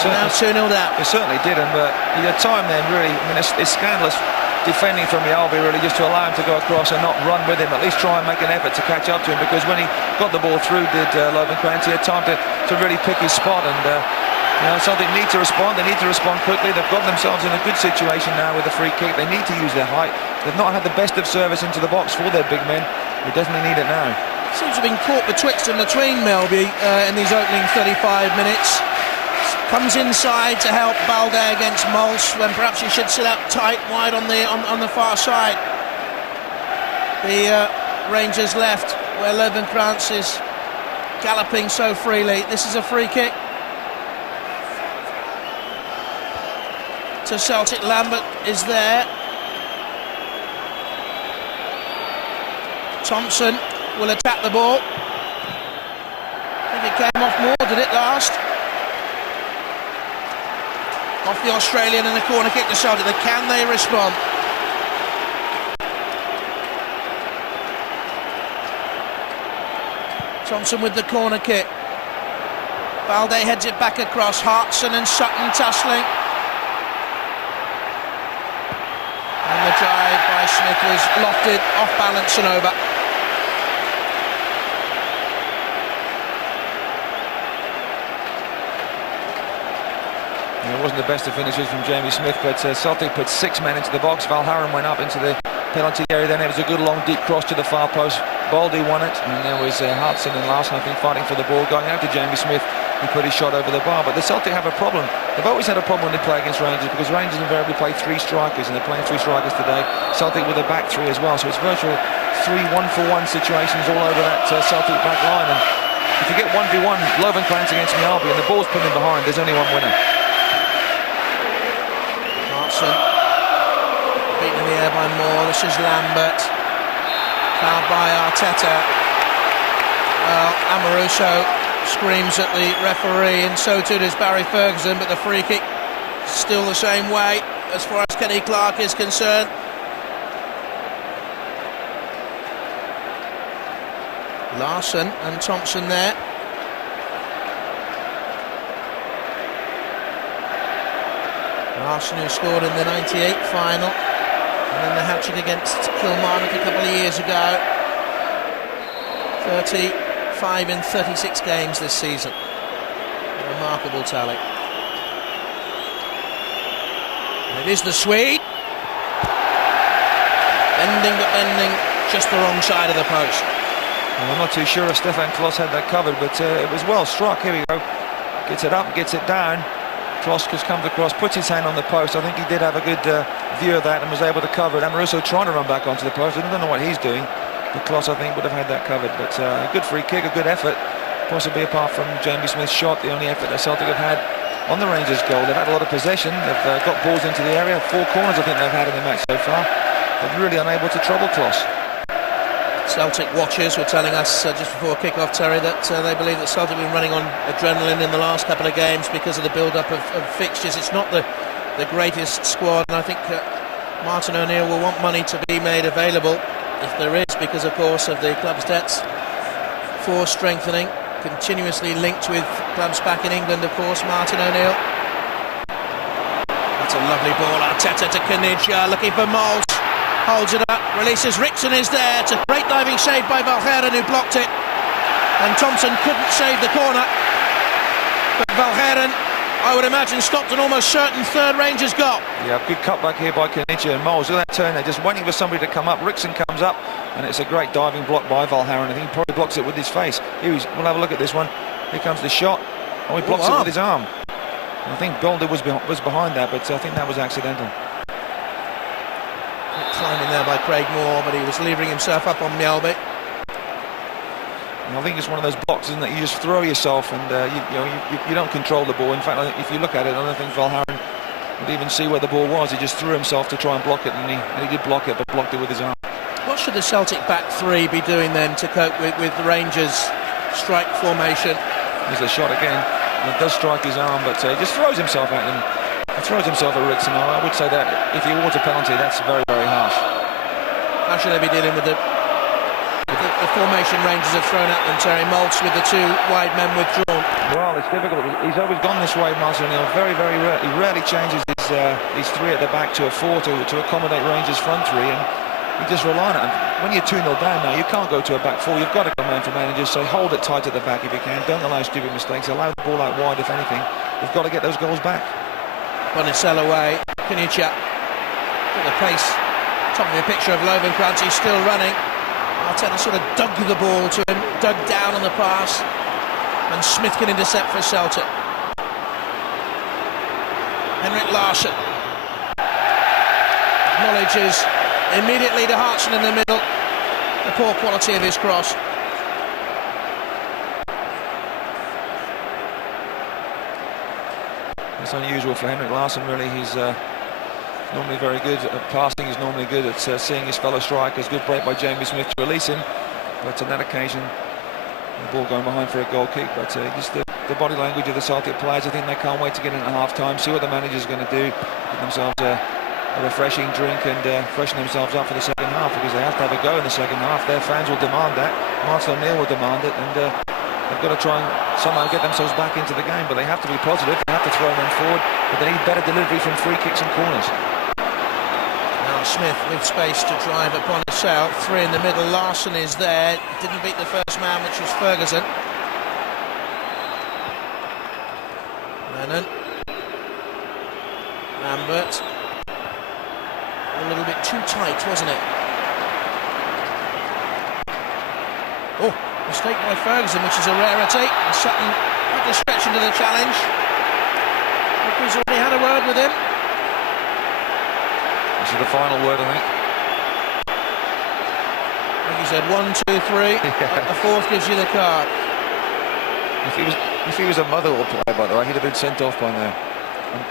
now 2-0 down. It certainly didn't, but he had time then, really. I mean, it's scandalous defending from Yalby, really, just to allow him to go across and not run with him, at least try and make an effort to catch up to him, because when he got the ball through, Lovenkrantz, he had time to really pick his spot, and Celtic need to respond. They need to respond quickly. They've got themselves in a good situation now with the free kick. They need to use their height. They've not had the best of service into the box for their big men. They definitely need it now. Seems to have been caught betwixt and between, Melby, in these opening 35 minutes. Comes inside to help Balde against Mols when perhaps he should sit up tight wide on the far side. The Rangers left where Lovenkrantz is galloping so freely. This is a free kick to Celtic. Lambert is there. Thompson will attack the ball. I think it came off more, did it last? Off the Australian and a corner kick to Celtic. Can they respond? Thompson with the corner kick. Balde heads it back across. Hartson and Sutton tussling. And the drive by Smith was lofted, off balance and over. It wasn't the best of finishes from Jamie Smith, but Celtic put 6 men into the box. Valharan went up into the penalty area. Then it was a good long deep cross to the far post. Baldy won it, and there was Hartson and Larson, I think, fighting for the ball, going out to Jamie Smith, who put his shot over the bar. But the Celtic have a problem. They've always had a problem when they play against Rangers, because Rangers invariably play 3 strikers, and they're playing 3 strikers today. Celtic with a back 3 as well, so it's virtual 3 1-for-1 situations all over that Celtic back line. And if you get 1v1, Lovenkrantz against Mjällby, and the ball's put in behind, there's only one winner. Beaten in the air by Moore. This is Lambert. Fouled by Arteta. Well, Amoruso screams at the referee, and so too does Barry Ferguson, but the free kick still the same way as far as Kenny Clark is concerned. Larson and Thompson there. Larson, who scored in the 98 final, and then the hat-trick against Kilmarnock a couple of years ago. 35 in 36 games this season. A remarkable tally. And it is the Swede. Bending but bending, just the wrong side of the post. Well, I'm not too sure if Stefan Klos had that covered, but it was well struck. Here we go. Gets it up, gets it down. Klos comes across, puts his hand on the post. I think he did have a good view of that and was able to cover it. Amoruso trying to run back onto the post. I don't know what he's doing, but Klos, I think, would have had that covered. But a good free kick, a good effort. Possibly apart from Jamie Smith's shot, the only effort that Celtic have had on the Rangers' goal. They've had a lot of possession. They've got balls into the area. 4 corners, I think, they've had in the match so far. But really unable to trouble Klos. Celtic watchers were telling us just before kick-off, Terry, that they believe that Celtic have been running on adrenaline in the last couple of games because of the build-up of fixtures. It's not the greatest squad, and I think Martin O'Neill will want money to be made available, if there is, because, of course, of the club's debts for strengthening, continuously linked with clubs back in England, of course, Martin O'Neill. That's a lovely ball, Arteta to Kanidja, looking for Mols. Holds it up, releases. Rickson is there. It's a great diving save by Valharan, who blocked it, and Thompson couldn't save the corner, but Valharan, I would imagine, stopped an almost certain third Rangers goal. Yeah, good cutback here by Kanidja and Mols. Look at that turn there, just waiting for somebody to come up. Rickson comes up, and it's a great diving block by Valharan. I think he probably blocks it with his face. We'll have a look at this one. Here comes the shot. Oh, he blocks it with his arm. I think Balde was behind that, but I think that was accidental. Climbing there by Craig Moore, but he was levering himself up on Mjällby. I think it's one of those blocks, isn't it? You just throw yourself, and you don't control the ball. In fact, if you look at it, I don't think Valharan would even see where the ball was. He just threw himself to try and block it, and he did block it, but blocked it with his arm. What should the Celtic back 3 be doing then to cope with the Rangers' strike formation? There's a shot again, and it does strike his arm, but he just throws himself at him. He throws himself at Rickson. I would say that if he awards a penalty, that's very, very harsh. How should they be dealing with the formation Rangers have thrown at them, Terry? Maltz with the two wide men withdrawn. Well, it's difficult. He's always gone this way, Martin O'Neill. Very, very rare. He rarely changes his three at the back to a four to accommodate Rangers' front three, and you just rely on it. And when you're 2-0 down now, you can't go to a back four. You've got to go man for man and just say, hold it tight at the back if you can. Don't allow stupid mistakes. Allow the ball out wide, if anything. You've got to get those goals back. Bonicelli away. Kinnicha at the pace. Top of the picture of Lovenkrantz. He's still running. Arteta sort of dug the ball to him, dug down on the pass, and Smith can intercept for Celtic. Henrik Larsson acknowledges immediately to Hartson in the middle the poor quality of his cross. It's unusual for Henrik Larsson, really. He's normally very good at passing. He's normally good at seeing his fellow strikers. Good break by Jamie Smith to release him, but on that occasion the ball going behind for a goal kick. But just the body language of the Celtic players, I think they can't wait to get in at half-time, see what the manager's going to do, give themselves a refreshing drink and freshen themselves up for the second half, because they have to have a go in the second half. Their fans will demand that, Martin O'Neill will demand it, and they've got to try and somehow get themselves back into the game. But they have to be positive, they have to throw men forward, but they need better delivery from free kicks and corners. Smith with space to drive upon himself. Three in the middle. Larsson is there. Didn't beat the first man, which was Ferguson. Lennon. Lambert. A little bit too tight, wasn't it? Oh, mistake by Ferguson, which is a rarity. And Sutton had to stretch into the challenge. He's already had a word with him. This is the final word, I think. I think he said 1, 2, 3. Yeah. A fourth gives you the card. If he was a Motherwell player, by the way, he'd have been sent off by now.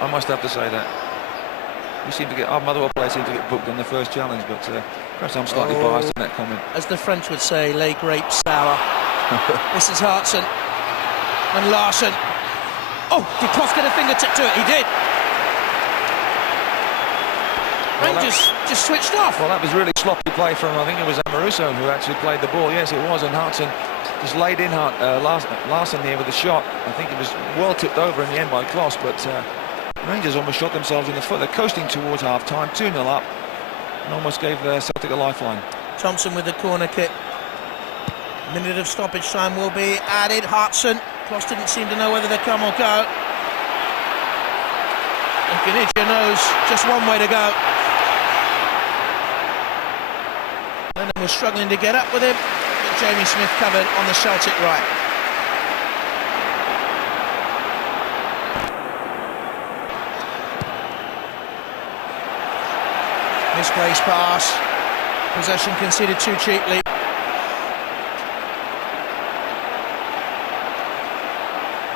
I must have to say that. Our Motherwell players seem to get booked on the first challenge, but perhaps I'm slightly biased in that comment. As the French would say, les grapes sour. This is Hartson and Larsson. Oh, did Cross get a fingertip to it? He did. Rangers just switched off. Well, that was really sloppy play from, I think it was Amoruso who actually played the ball. Yes, it was, and Hartson just laid in Larsson there with a shot. I think it was well tipped over in the end by Kloss, but Rangers almost shot themselves in the foot. They're coasting towards half-time, 2-0 up, and almost gave Celtic a lifeline. Thompson with the corner kick. A minute of stoppage time will be added. Hartson. Kloss didn't seem to know whether they come or go. And Kinnicha knows just one way to go. Lennon was struggling to get up with him, but Jamie Smith covered on the Celtic right. Misplaced pass. Possession conceded too cheaply.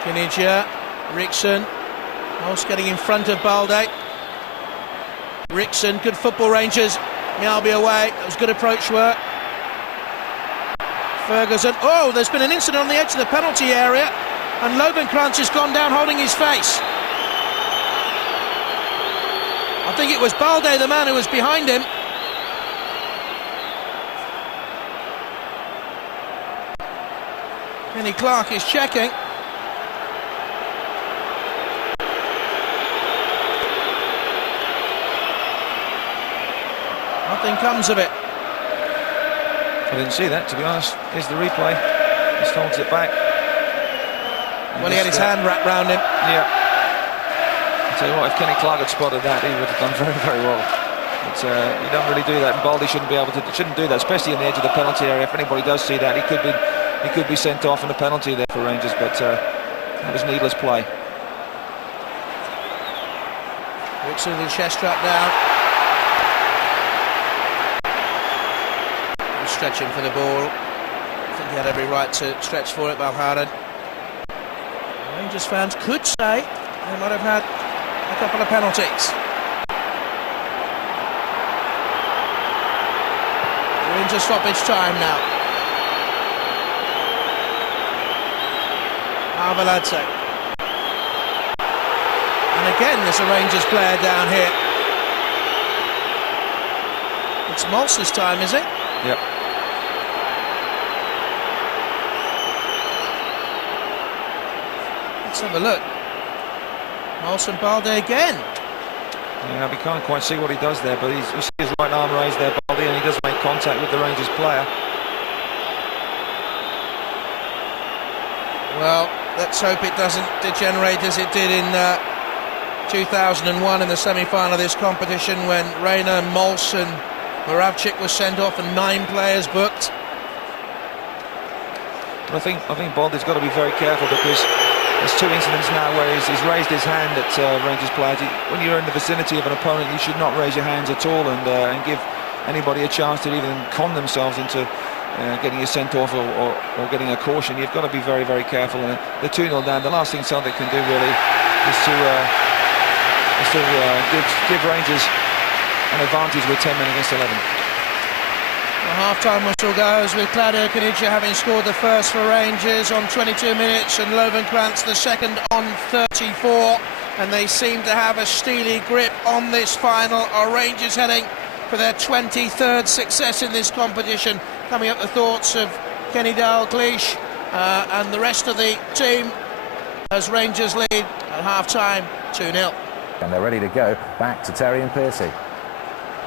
Kinnicha, Rickson. Most getting in front of Balde. Rickson, good football, Rangers. Mjällby away. That was good approach work. Ferguson. Oh, there's been an incident on the edge of the penalty area, and Lovenkrantz has gone down holding his face. I think it was Balde, the man who was behind him. Kenny Clark is checking. Nothing comes of it. I didn't see that, to be honest. Here's the replay. He holds it back. Well, he had his hand wrapped round him. Yeah. I'll tell you what, if Kenny Clark had spotted that, he would have done very, very well. But you don't really do that, and Baldy shouldn't do that, especially in the edge of the penalty area. If anybody does see that, he could be sent off, and a penalty there for Rangers. But that was needless play. Rickson with the chest strap down. Stretching for the ball. I think he had every right to stretch for it, Valhaden. Rangers fans could say they might have had a couple of penalties. We're into stoppage time now. Arveladze. And again, there's a Rangers player down here. It's Maltz this time, is it? Yep. Let's have a look. Maltz and Balde again. Yeah, we can't quite see what he does there, but you see his right arm raised there, Balde, and he does make contact with the Rangers player. Well, let's hope it doesn't degenerate as it did in 2001 in the semi-final of this competition, when Reina, Maltz and Moravcik was sent off and 9 players booked. I think Balde's got to be very careful, because there's 2 incidents now where he's raised his hand at Rangers players. When you're in the vicinity of an opponent, you should not raise your hands at all and give anybody a chance to even con themselves into getting a sent off or getting a caution. You've got to be very, very careful. And they're 2-0 down. The last thing Celtic can do really is to give Rangers an advantage with 10 men against 11. The half-time whistle goes with Claudio Caniggia having scored the first for Rangers on 22 minutes and Löwenkrantz the second on 34, and they seem to have a steely grip on this final. Are Rangers heading for their 23rd success in this competition? Coming up the thoughts of Kenny Dalglish and the rest of the team as Rangers lead at half-time 2-0. And they're ready to go. Back to Terry and Piercy.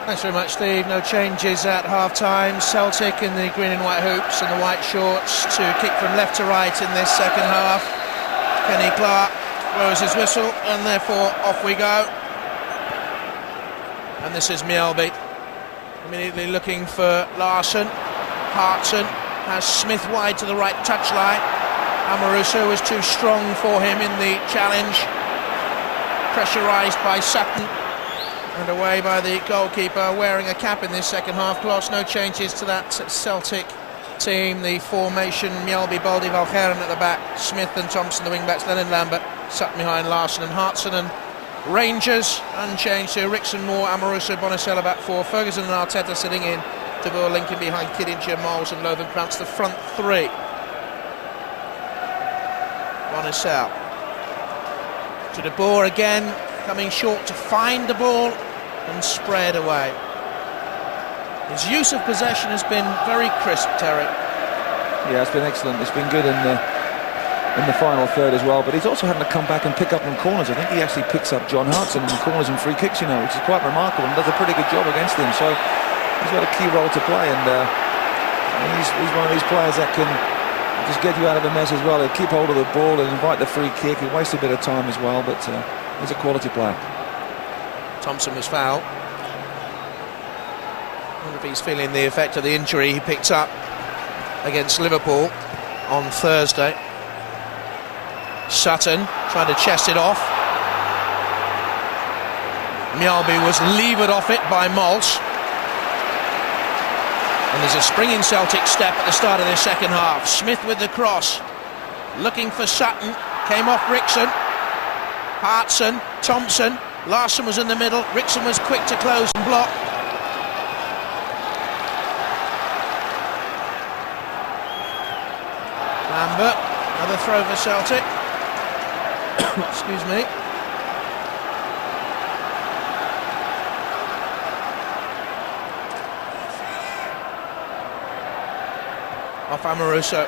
Thanks very much, Steve. No changes at half-time. Celtic in the green and white hoops and the white shorts to kick from left to right in this second half. Kenny Clark blows his whistle and therefore off we go. And this is Mjällby immediately looking for Larsson. Hartson has Smith wide to the right touchline. Amoruso was too strong for him in the challenge. Pressurised by Sutton. And away by the goalkeeper, wearing a cap in this second half. Kloss, no changes to that Celtic team. The formation, Mjällby, Balde, Valcheren at the back, Smith and Thompson, the wing-backs, Lennon Lambert, Sutton behind Larsson and Hartson. And Rangers, unchanged here, Rickson, Moore, Amoruso, Bonicella back 4, Ferguson and Arteta sitting in, De Boer, Lincoln behind Kidinja, Mols and Löwenkrantz, the front 3. Bonicella to De Boer again, coming short to find the ball and spray it away. His use of possession has been very crisp, Terry. Yeah, it's been excellent. It's been good in the final third as well, but he's also having to come back and pick up on corners. I think he actually picks up John Hartson in corners and free kicks, you know, which is quite remarkable, and does a pretty good job against him. So he's got a key role to play, and he's one of these players that can just get you out of a mess as well. He'll keep hold of the ball and invite the free kick. He'll waste a bit of time as well, but he's a quality player. Thompson was fouled. I wonder if he's feeling the effect of the injury he picked up against Liverpool on Thursday. Sutton trying to chest it off. Mjällby was levered off it by Maltz. And there's a springing Celtic step at the start of this second half. Smith with the cross, looking for Sutton, came off Rickson. Hartson, Thompson, Larsson was in the middle, Rickson was quick to close and block. Lambert, another throw for Celtic. Excuse me. Off Amoruso.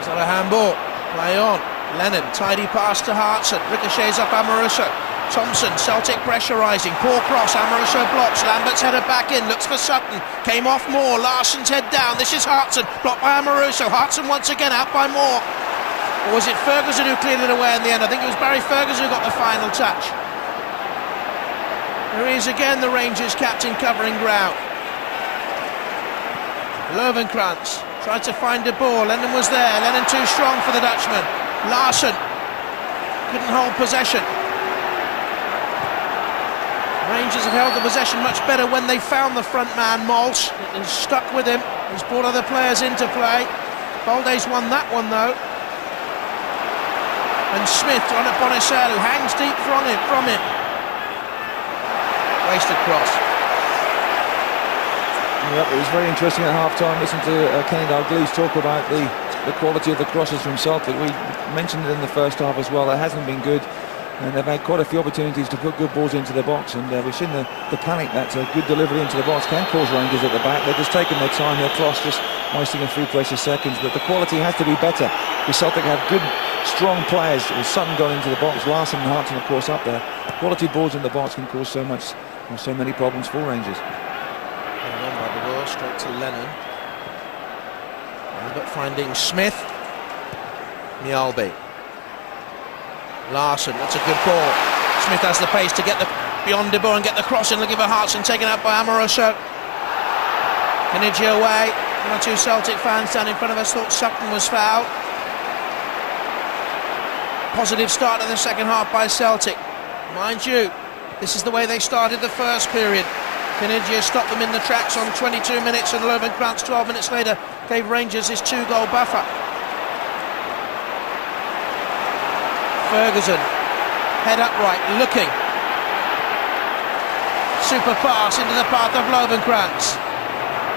Is that a handball? Play on. Lennon, tidy pass to Hartson. Ricochets off Amoruso. Thompson, Celtic pressurising. Poor cross, Amoruso blocks. Lambert's headed back in, looks for Sutton. Came off Moore, Larsson's head down. This is Hartson, blocked by Amoruso. Hartson once again out by Moore. Or was it Ferguson who cleared it away in the end? I think it was Barry Ferguson who got the final touch. There he is again, the Rangers captain covering ground. Löwenkrantz tried to find a ball. Lennon was there. Lennon too strong for the Dutchman. Larsson couldn't hold possession. Rangers have held the possession much better when they found the front man, Maltz. It has stuck with him. He's brought other players into play. Balde's won that one though. And Smith on at Bonicella, who hangs deep from him. Wasted cross. Yep, it was very interesting at half-time. Listen to Kenny Dalglish talk about the quality of the crosses from Celtic. We mentioned it in the first half as well. It hasn't been good And they've had quite a few opportunities to put good balls into the box, and we've seen the panic that a good delivery into the box can cause Rangers at the back. They're just taking their time here, Kloss just wasting a few precious seconds, but the quality has to be better. Because Celtic have good, strong players. With Sutton gone into the box, Larson and Hartson, of course, up there. Quality balls in the box can cause so many problems for Rangers. And on by the ball, straight to Lennon. But finding Smith. Mjällby. Larson, that's a good ball. Smith has the pace to get beyond De Boer and get the cross in, looking for Hartson, taken out by Amoroso. Kenigia away. One or two Celtic fans down in front of us thought Sutton was fouled. Positive start in the second half by Celtic. Mind you, this is the way they started the first period. Kenigia stopped them in the tracks on 22 minutes, and Löwenkrantz 12 minutes later gave Rangers his 2-goal buffer. Ferguson, head upright, looking. Super pass into the path of Löwenkrantz.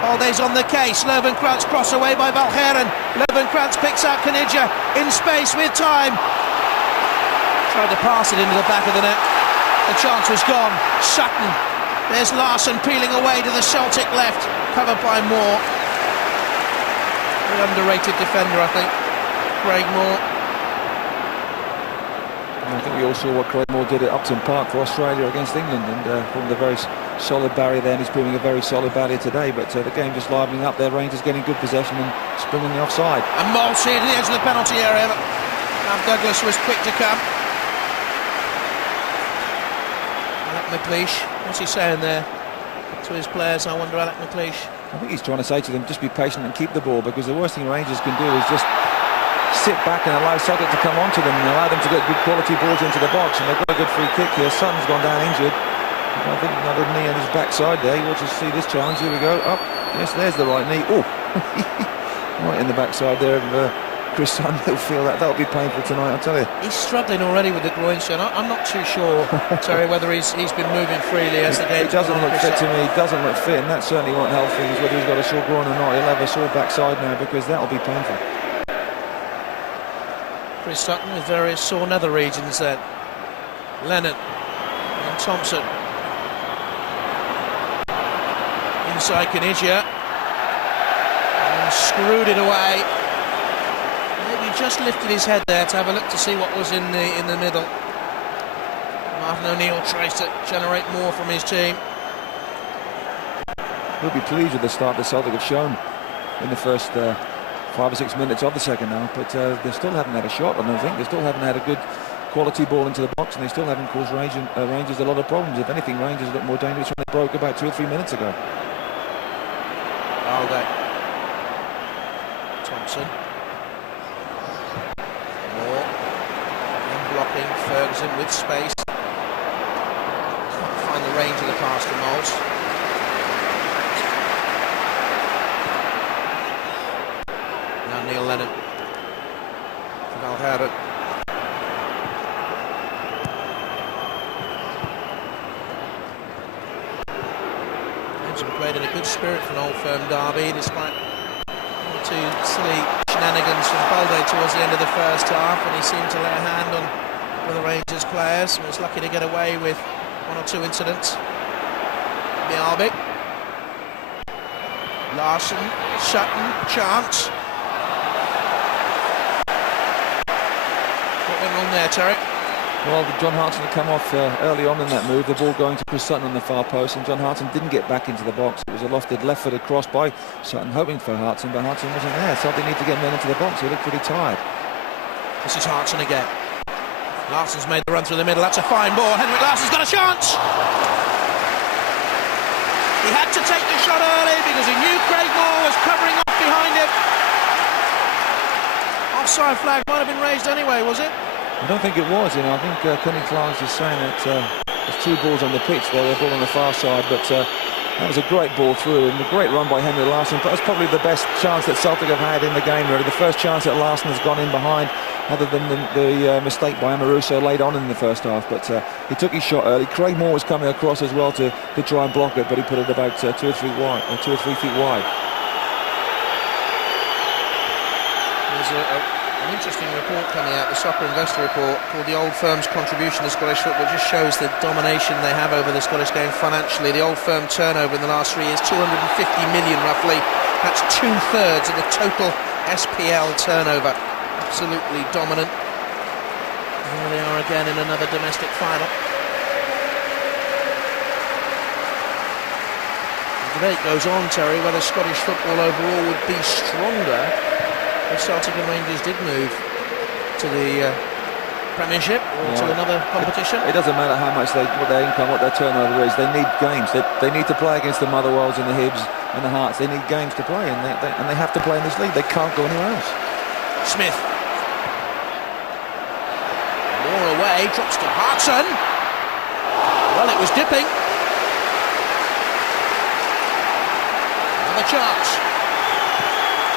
Holday's on the case. Löwenkrantz cross away by Valcheren. Löwenkrantz picks out Kenigia in space with time. Tried to pass it into the back of the net. The chance was gone. Sutton. There's Larson peeling away to the Celtic left, covered by Moore. Very underrated defender, I think. Craig Moore. I think we all saw what Craig Moore did at Upton Park for Australia against England, and formed a very solid barrier there, and he's proving a very solid barrier today. But the game just livening up there. Rangers getting good possession and springing the offside. And Moles here to the edge of the penalty area. Now Douglas was quick to come. Alec McLeish, what's he saying there to his players? I wonder, Alec McLeish. I think he's trying to say to them, just be patient and keep the ball, because the worst thing Rangers can do is just sit back and allow Celtic to come onto them and allow them to get good quality balls into the box. And they've got a good free kick here. Sutton's gone down injured. I think another knee on his backside there. You want to see this challenge. Here we go. Up. Yes, there's the right knee. Oh, right in the backside there of Chris Sutton. He'll feel that. That'll be painful tonight, I'll tell you. He's struggling already with the groin strain. I'm not too sure, Terry, whether he's been moving freely as the game. It doesn't look fit to me. It doesn't look fit, and that certainly won't help things. Whether he's got a sore groin or not, he'll have a sore backside now, because that'll be painful. Chris Sutton with various sore nether regions then. Lennon and Thompson. Inside Kenigia. And screwed it away. Maybe just lifted his head there to have a look to see what was in the middle. Martin O'Neill tries to generate more from his team. We'll be pleased with the start that Celtic have shown in the first 5 or 6 minutes of the second half, but they still haven't had a shot, I don't think. They still haven't had a good quality ball into the box, and they still haven't caused Rangers a lot of problems. If anything, Rangers look more dangerous when they broke about 2 or 3 minutes ago. Alday. Thompson. Moore. In blocking. Ferguson with space. Can't find the range of the pass to Moles. Neil Lennon. Valcheren. Benson played in a good spirit for an Old Firm derby, despite 2 silly shenanigans from Balde towards the end of the first half, and he seemed to lay a hand on one of the Rangers players and was lucky to get away with 1 or 2 incidents. Mjällby. Larson. Sutton. Chance. What went wrong there, Terry? Well, John Hartson had come off early on in that move, the ball going to Chris Sutton on the far post, and John Hartson didn't get back into the box. It was a lofted left-footed cross by Sutton, hoping for Hartson, but Hartson wasn't there, so they need to get men into the box. He looked pretty tired. This is Hartson again. Larson's made the run through the middle. That's a fine ball. Henrik Larsson's got a chance! He had to take the shot early because he knew Craig Moore was covering up behind him. Offside flag might have been raised anyway, was it? I don't think it was, you know. I think Kenny Clark's is saying that there's 2 balls on the pitch there, a ball on the far side, but that was a great ball through and a great run by Henry Larsson. But that's probably the best chance that Celtic have had in the game, really. The first chance that Larsson has gone in behind, other than the mistake by Amoroso late on in the first half. But he took his shot early. Craig Moore was coming across as well to try and block it, but he put it about 2 or 3 feet wide. There's a An interesting report coming out, the Soccer Investor report, called The Old Firm's Contribution to Scottish Football, just shows the domination they have over the Scottish game financially. The Old Firm turnover in the last 3 years, 250 million roughly. That's 2/3 of the total SPL turnover. Absolutely dominant. And here they are again in another domestic final. The debate goes on, Terry, whether Scottish football overall would be stronger if Celtic and Rangers did move to the Premiership or to another competition. It doesn't matter how much what their income, what their turnover is. They need games. They need to play against the Motherwells and the Hibs and the Hearts. They need games to play, and they have to play in this league. They can't go anywhere else. Smith. More away, drops to Hartson. Well, it was dipping. Another chance.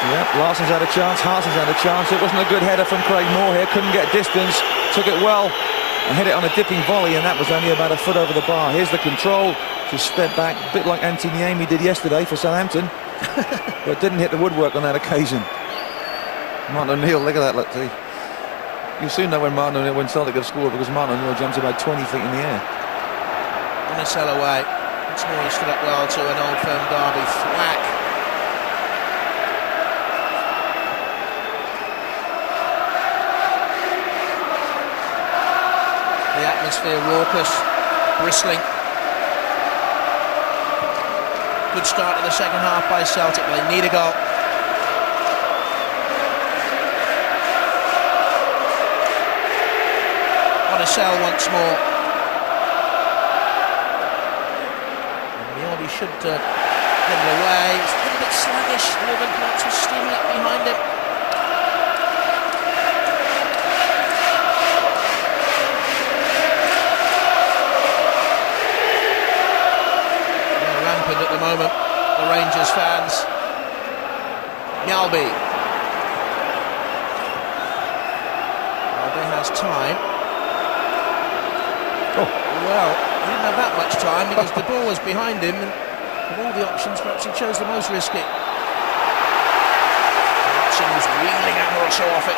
Yeah, Larson's had a chance, Hartson's had a chance. It wasn't a good header from Craig Moore here, couldn't get distance, took it well and hit it on a dipping volley, and that was only about a foot over the bar. Here's the control, just step back, a bit like Antiniemi did yesterday for Southampton, but didn't hit the woodwork on that occasion. Martin O'Neill, look at that, look, see. You'll soon know when Celtic have scored, because Martin O'Neill jumps about 20 feet in the air. Bonicel away. Once more he stood up well to an Old Firm derby thwack. The atmosphere raucous, bristling. Good start to the second half by Celtic, but they need a goal. Bonicel once more. And should get it away. He's a little bit sluggish. Logan Knotts was steaming up behind him. Rampant at the moment, the Rangers fans. Yalby. Yalby has time. Well, he didn't have that much time because the ball was behind him, and of all the options, perhaps he chose the most risky. Watson was wheeling Amoroso off it.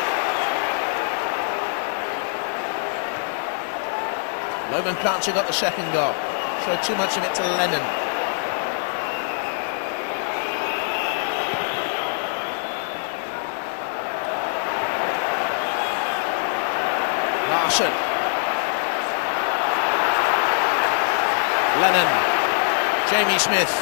Logan Clancy got the second goal. Showed too much of it to Lennon. Larson. Lennon, Jamie Smith,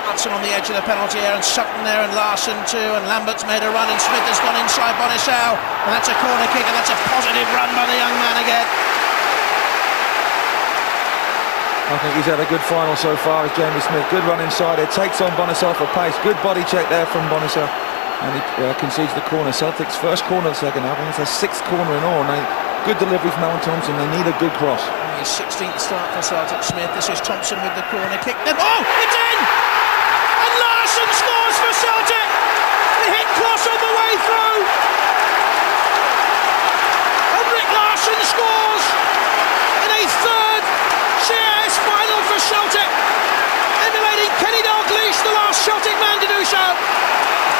Hartson on the edge of the penalty area, and Sutton there, and Larson too, and Lambert's made a run, and Smith has gone inside Bonicel, and that's a corner kick, and that's a positive run by the young man again. I think he's had a good final so far as Jamie Smith. Good run inside, it takes on Bonicel for pace. Good body check there from Bonicel, and he concedes the corner. Celtic's first corner of the second half, and it's a sixth corner in all. And good delivery from Alan Thompson. They need a good cross. His 16th start for Celtic. Smith. This is Thompson with the corner kick. Oh, it's in! And Larson scores for Celtic. The hit cross on the way through. And Rick Larson scores in a third CIS final for Celtic, emulating Kenny Dalglish, the last Celtic man to do so.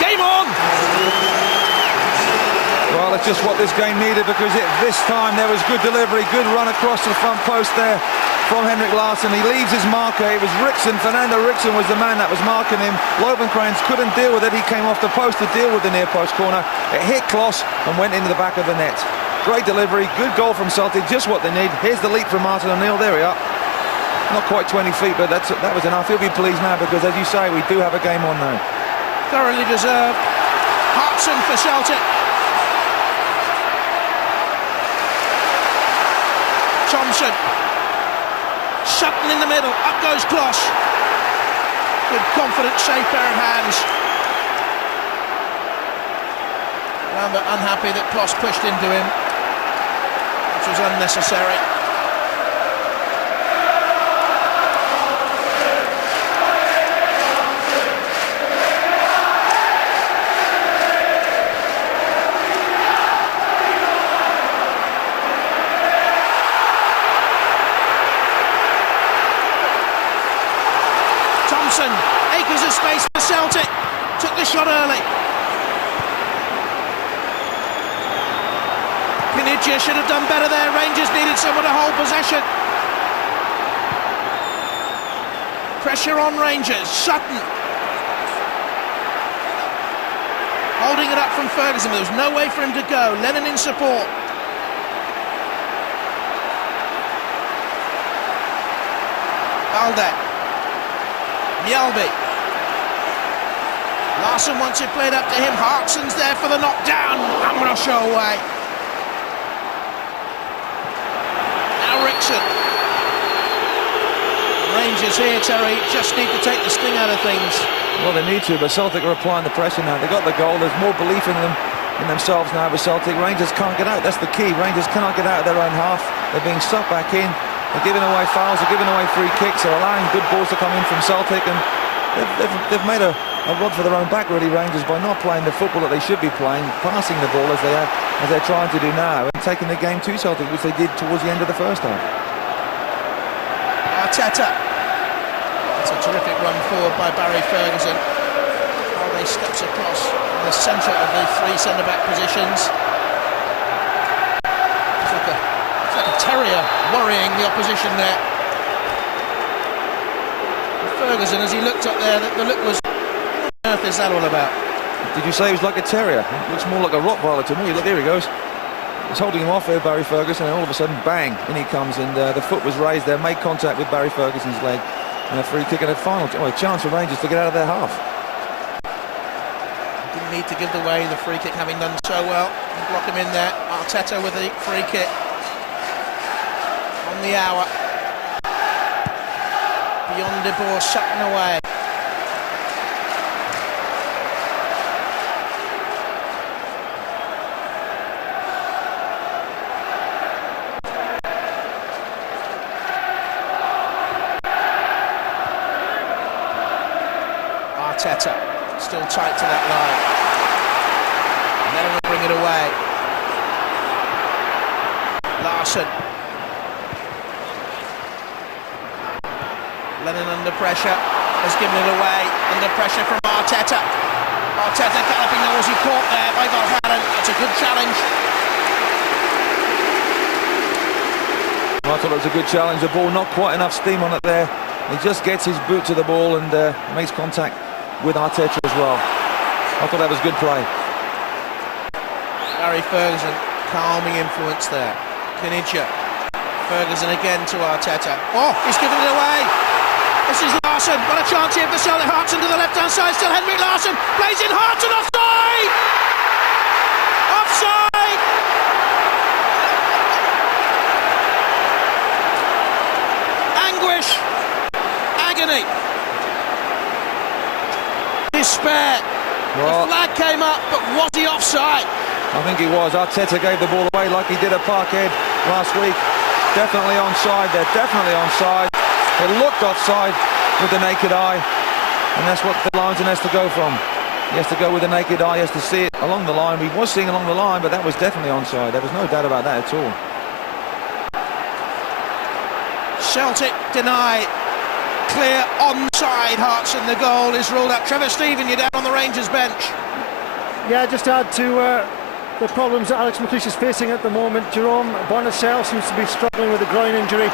Game on. Well, it's just what this game needed, because this time there was good delivery, good run across the front post there from Henrik Larsson. He leaves his marker. It was Rickson. Fernando Rickson was the man that was marking him. Lovenkrands couldn't deal with it. He came off the post to deal with the near post corner. It hit Kloss and went into the back of the net. Great delivery, good goal from Celtic, just what they need. Here's the leap from Martin O'Neill. There we are. Not quite 20 feet, but that was enough. He'll be pleased now, because, as you say, we do have a game on now. Thoroughly deserved. Hartson for Celtic. Thompson. Sutton in the middle. Up goes Kloss. Good, confident, safe pair of hands. Lambert unhappy that Kloss pushed into him, which was unnecessary. Acres of space for Celtic. Took the shot early. Knidge should have done better there. Rangers needed someone to hold possession. Pressure on Rangers. Sutton holding it up from Ferguson. There was no way for him to go. Lennon in support. Balde. Mjällby. Larsson wants it played up to him. Hartson's there for the knockdown. Amrosha away. Now Rickson. Rangers here, Terry, just need to take the sting out of things. Well, they need to, but Celtic are applying the pressure now. They got the goal. There's more belief in them, in themselves now with Celtic. Rangers can't get out. That's the key. Rangers cannot get out of their own half. They're being sucked back in. They're giving away fouls. They're giving away free kicks. They're allowing good balls to come in from Celtic, and they've made a rod for their own back, really, Rangers, by not playing the football that they should be playing, passing the ball as they're trying to do now, and taking the game to Celtic, which they did towards the end of the first half. Arteta. It's a terrific run forward by Barry Ferguson. Balde steps across in the centre of the three centre-back positions. It's like a terrier worrying the opposition there. Ferguson, as he looked up there, the look was, what on earth is that all about? Did you say he was like a terrier? It looks more like a Rottweiler to me. Look, here he goes. He's holding him off there, Barry Ferguson, and all of a sudden, bang, in he comes, and the foot was raised there, made contact with Barry Ferguson's leg, and a free kick and a chance for Rangers to get out of their half. Didn't need to give away the free kick, having done so well. Block him in there. Arteta with the free kick. On the hour. Beyond De Boer, Sutton away. Arteta still tight to that line. Lennon will bring it away. Larsson. Lennon under pressure, has given it away, under pressure from Arteta. Arteta galloping towards, he caught there by Valharan. That's a good challenge. Well, I thought it was a good challenge. The ball, not quite enough steam on it there. He just gets his boot to the ball and makes contact with Arteta as well. I thought that was good play. Barry Ferguson, calming influence there. Knidge. Ferguson again to Arteta. Oh, he's given it away. This is Larsson. What a chance here for Celtic. Hartson to the left-hand side. Still Henrik Larsson. Plays in Hartson. Offside! Offside! Anguish. Agony. Despair. Well, the flag came up, but was he offside? I think he was. Arteta gave the ball away like he did at Parkhead last week. Definitely onside there. Definitely onside. It looked offside with the naked eye, and that's what the linesman has to go from. He has to go with the naked eye. He has to see it along the line. He was seeing along the line, but that was definitely onside. There was no doubt about that at all. Celtic deny. Clear onside. Hartson, the goal is ruled out. Trevor Stephen, you're down on the Rangers bench. Yeah, just to add to the problems that Alex McLeish is facing at the moment. Jerome Bonacel seems to be struggling with a groin injury.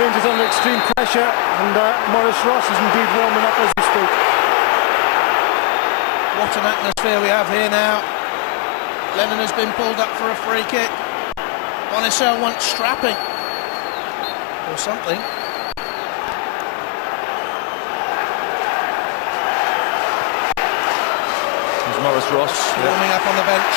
Rangers under extreme pressure, and Maurice Ross is indeed warming up as we speak. What an atmosphere we have here now. Lennon has been pulled up for a free kick. Bonacel wants strapping or something. Maurice Ross warming up on the bench.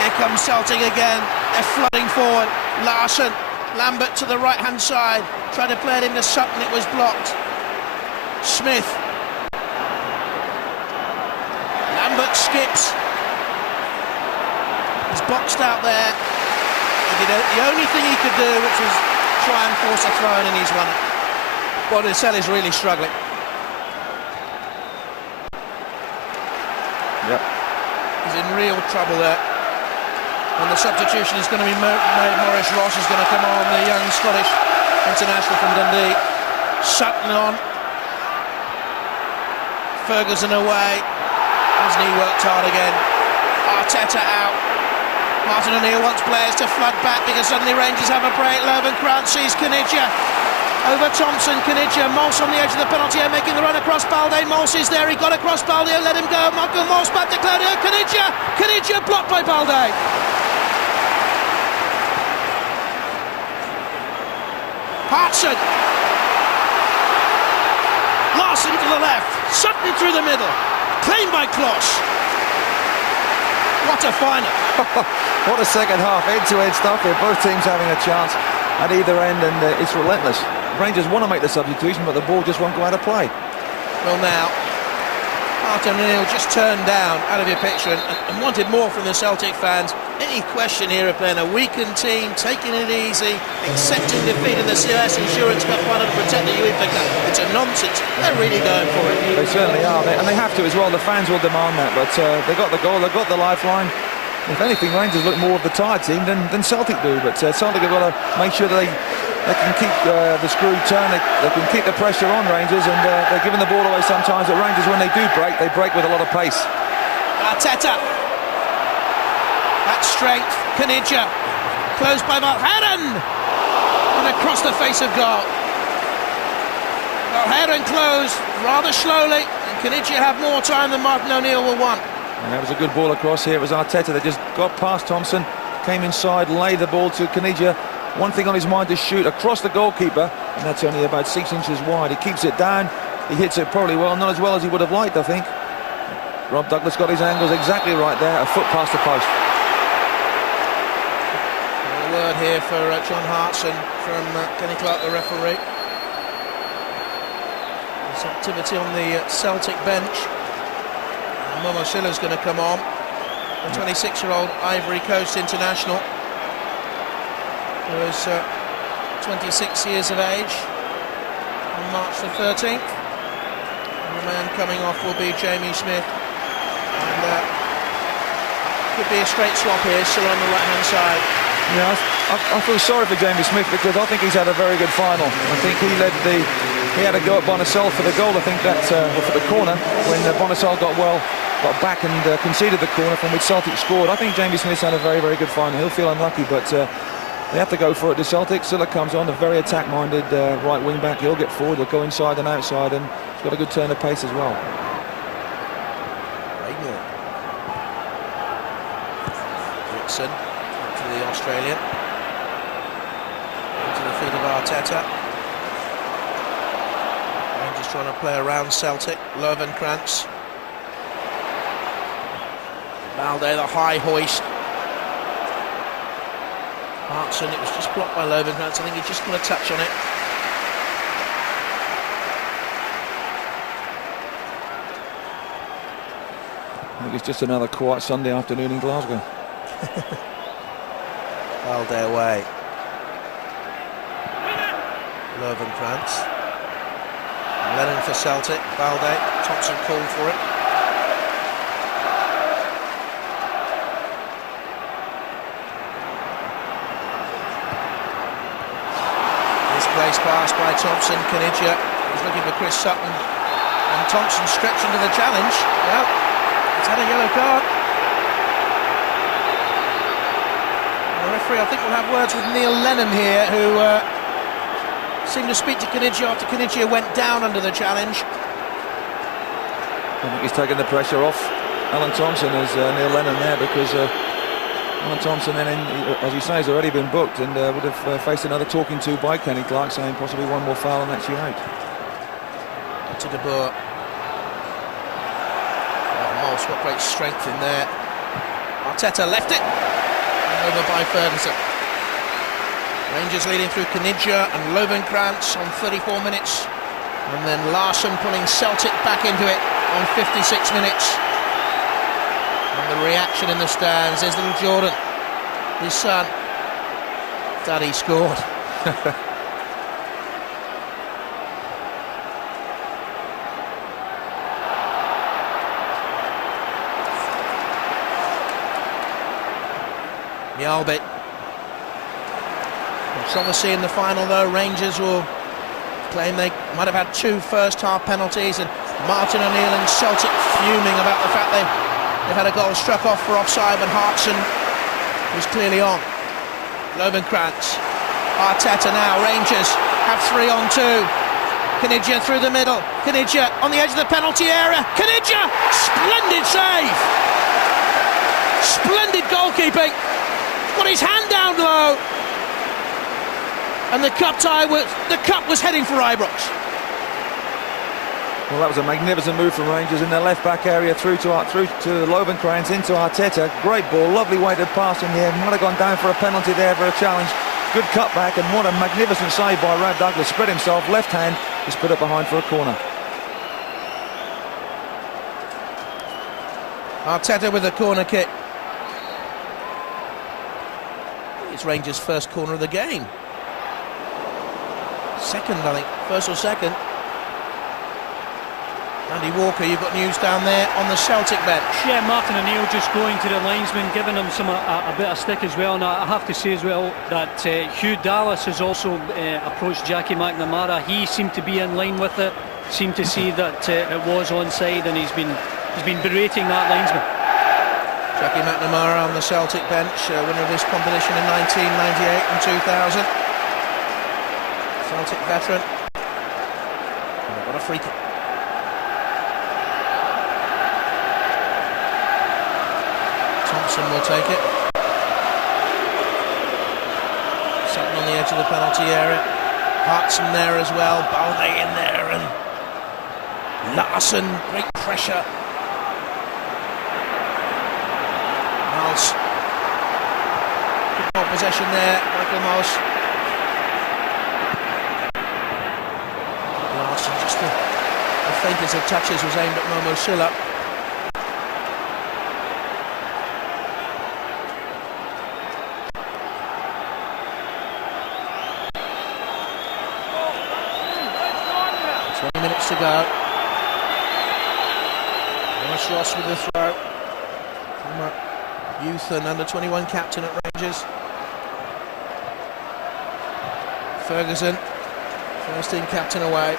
Here comes Celtic again. They're flooding forward. Larsson, Lambert to the right-hand side. Tried to play it into Sutton. It was blocked. Smith. Lambert skips. He's boxed out there. He did the only thing he could do, which was try and force a throw in, and he's won it. Bonacel is really struggling. Yep. He's in real trouble there. And the substitution is going to be made. Maurice Ross is going to come on, the young Scottish international from Dundee. Sutton on. Ferguson away. His knee worked hard again. Arteta out. Martin O'Neill wants players to flood back because suddenly Rangers have a break. Löwenkrantz sees Knidja. Over Thompson, Knidja, Mols on the edge of the penalty area, making the run across Balde. Mols is there, he got across Balde, let him go. Michael Mols back to Claudio Knidja. Knidja blocked by Balde. Hartson. Larson to the left, Sutton through the middle. Claimed by Kloss. What a final. What a second half, end-to-end stuff here. Both teams having a chance at either end, and it's relentless. Rangers want to make the substitution, but the ball just won't go out of play. Well, now, Martin O'Neill just turned down out of your picture and wanted more from the Celtic fans. Any question here of playing a weakened team, taking it easy, accepting defeat in the CS Insurance Cup final to protect the UEFA Cup. It's a nonsense. They're really going for it. They certainly are, and they have to as well. The fans will demand that, but they got the goal, they got the lifeline. If anything, Rangers look more of the tired team than Celtic do, but Celtic have got to make sure that they can keep the screw turned, they can keep the pressure on Rangers, and they're giving the ball away sometimes. But Rangers, when they do break, they break with a lot of pace. Arteta. That strength, Knidja. Closed by Valheeren. And across the face of goal. Valheeren closed rather slowly, and Knidja have more time than Martin O'Neill will want. And that was a good ball across here. It was Arteta that just got past Thompson, came inside, laid the ball to Knidja. One thing on his mind to shoot across the goalkeeper, and that's only about 6 inches wide. He keeps it down, he hits it probably well, not as well as he would have liked, I think. Rob Douglas got his angles exactly right there, a foot past the post. A word here for John Hartson from Kenny Clark, the referee. There's activity on the Celtic bench. Momo Silla's going to come on, the 26-year-old Ivory Coast international, who is 26 years of age on March the 13th. And the man coming off will be Jamie Smith. And could be a straight swap here, still on the right-hand side. Yeah, I feel sorry for Jamie Smith because I think he's had a very good final. I think he had a go at Bonasol for the goal, I think that, or for the corner, when Bonasol got back and conceded the corner from which Celtic scored. I think Jamie Smith's had a very, very good final. He'll feel unlucky, but they have to go for it to Celtic. Silla comes on, a very attack-minded right wing-back. He'll get forward, he'll go inside and outside, and he's got a good turn of pace as well. Dixon to the Australian. Into the feet of Arteta. Rangers trying to play around Celtic. Löwenkrantz. Balde, the high hoist. Hartson, it was just blocked by Löwenkrantz. I think he just got a touch on it. I think it's just another quiet Sunday afternoon in Glasgow. Balde away. Löwenkrantz. Lennon for Celtic. Balde. Thompson called for it. Misplaced pass by Thompson. Knidja is looking for Chris Sutton. And Thompson stretched into the challenge. Well, he's had a yellow card. The referee, I think, will have words with Neil Lennon here, who seemed to speak to Knidja after Knidja went down under the challenge. I think he's taken the pressure off Alan Thompson as Neil Lennon there, because Alan Thompson, then, as you say, has already been booked and would have faced another talking to by Kenny Clark, saying possibly one more foul and that's you out. To De Boer. Moss, what great strength in there. Arteta left it. And over by Ferguson. Rangers leading through Knidja and Löwenkrantz on 34 minutes. And then Larson pulling Celtic back into it on 56 minutes. And the reaction in the stands. There's little Jordan, his son. Daddy scored. Mjalbit. Controversy in the final though. Rangers will claim they might have had 2 first-half penalties, and Martin O'Neill and Celtic fuming about the fact they They had a goal struck off for offside, but Hartson was clearly on. Lovenkrantz, Arteta now, Rangers have 3-on-2. Kanidja through the middle, Kanidja on the edge of the penalty area, Kanidja, splendid save! Splendid goalkeeping, got his hand down low, and the cup was heading for Ibrox. Well, that was a magnificent move from Rangers in their left-back area through to Lovenkrantz into Arteta. Great ball, lovely weighted pass in here. Might have gone down for a penalty there for a challenge. Good cutback, and what a magnificent save by Rab Douglas. Spread himself, left hand, just put it behind for a corner. Arteta with a corner kick. It's Rangers' first corner of the game. Second, I think. First or second. Andy Walker, you've got news down there on the Celtic bench. Yeah, Martin O'Neill just going to the linesman, giving him a bit of stick as well. And I have to say as well that Hugh Dallas has also approached Jackie McNamara. He seemed to be in line with it, seemed to see that it was onside, and he's been berating that linesman. Jackie McNamara on the Celtic bench, winner of this competition in 1998 and 2000. Celtic veteran. What a free kick. Thompson will take it. Sutton on the edge of the penalty area. Hartson there as well. Balde in there, and Larson, great pressure. Miles. Good ball possession there. Michael Miles. Larson, just the faintest of touches was aimed at Momo Silla. Minutes to go. Ross with the throw. Former youth and under-21 captain at Rangers. Ferguson, first team captain away.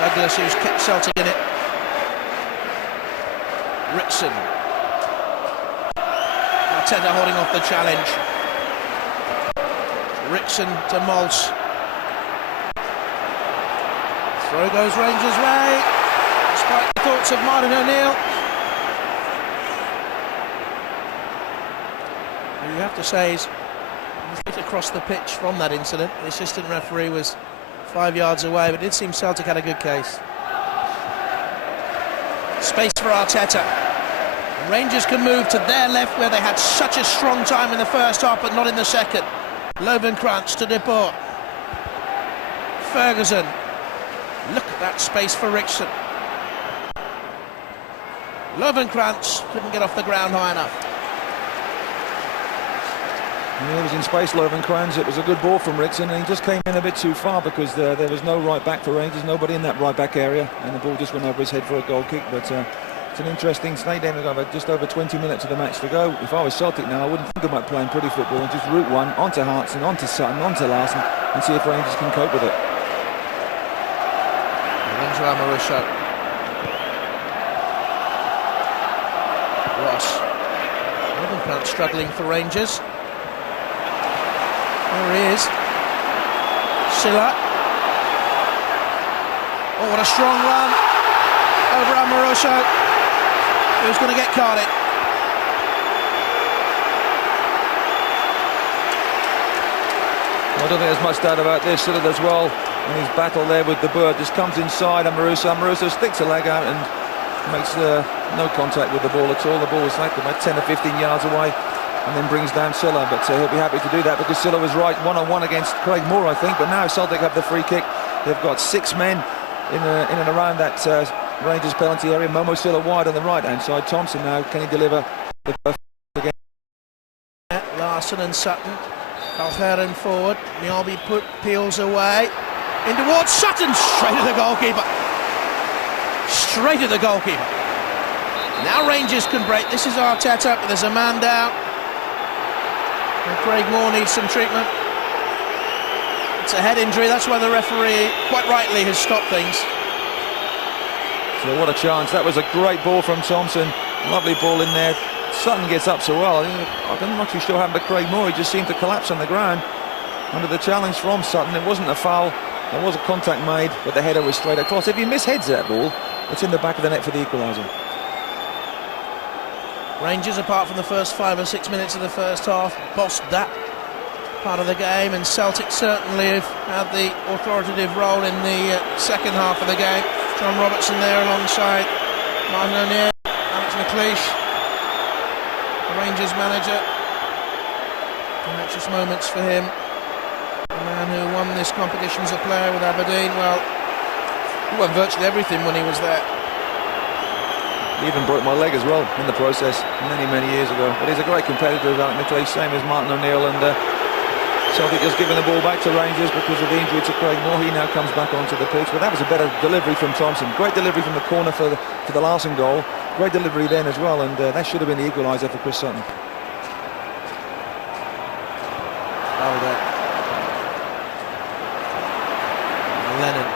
Douglas, who's kept Celtic in it. Ritson. Arteta holding off the challenge. Ritson to Maltz. Throw goes Rangers' way, despite the thoughts of Martin O'Neill. What you have to say is, hit across the pitch from that incident. The assistant referee was 5 yards away, but it did seem Celtic had a good case. Space for Arteta. Rangers can move to their left, where they had such a strong time in the first half, but not in the second. Lovenkrantz to Deport. Ferguson. Look at that space for Rickson. Lovenkrantz couldn't get off the ground high enough. Yeah, he was in space, Lovenkrantz. It was a good ball from Rickson, and he just came in a bit too far because there was no right back for Rangers, nobody in that right back area, and the ball just went over his head for a goal kick. But it's an interesting snake game. We've got just over 20 minutes of the match to go. If I was Celtic now, I wouldn't think about playing pretty football and just route one onto Hartson, onto Sutton, onto Larson, and see if Rangers can cope with it. Into Amaruso. Ross. Lovenkrantz struggling for Rangers. There he is. Silla. Oh, what a strong run over Amaruso. Who's going to get carded? I don't think there's much doubt about this. Silla does well in his battle there with the bird. Just comes inside Amaruso. Amaruso sticks a leg out and makes no contact with the ball at all. The ball was like about 10 or 15 yards away, and then brings down Silla. But he'll be happy to do that because Silla was right one-on-one against Craig Moore, I think. But now Celtic have the free kick. They've got 6 men in and around that Rangers penalty area. Momo Silla wide on the right-hand side. Thompson now, can he deliver the perfect again? Larson and Sutton. Calheron forward. Mialbi peels away. In towards Sutton. Straight at the goalkeeper. Straight at the goalkeeper. Now Rangers can break. This is Arteta, but there's a man down. And Craig Moore needs some treatment. It's a head injury, that's why the referee, quite rightly, has stopped things. So what a chance. That was a great ball from Thompson. Lovely ball in there. Sutton gets up so well. I'm not too sure what happened to Craig Moore. He just seemed to collapse on the ground under the challenge from Sutton. It wasn't a foul. There was a contact made, but the header was straight across. If he misheads that ball, it's in the back of the net for the equaliser. Rangers, apart from the first 5 or 6 minutes of the first half, bossed that part of the game, and Celtic certainly have had the authoritative role in the second half of the game. John Robertson there alongside Martin O'Neill, Alex McLeish, the Rangers manager. Anxious moments for him. The man who won this competition as a player with Aberdeen. Well, he won virtually everything when he was there. He even broke my leg as well in the process many years ago. But he's a great competitor, Alex McLeish, same as Martin O'Neill, and Celtic just giving the ball back to Rangers because of the injury to Craig Moore. He now comes back onto the pitch, but that was a better delivery from Thompson. Great delivery from the corner for the Larson goal. Great delivery then as well, and that should have been the equaliser for Chris Sutton. Lennon.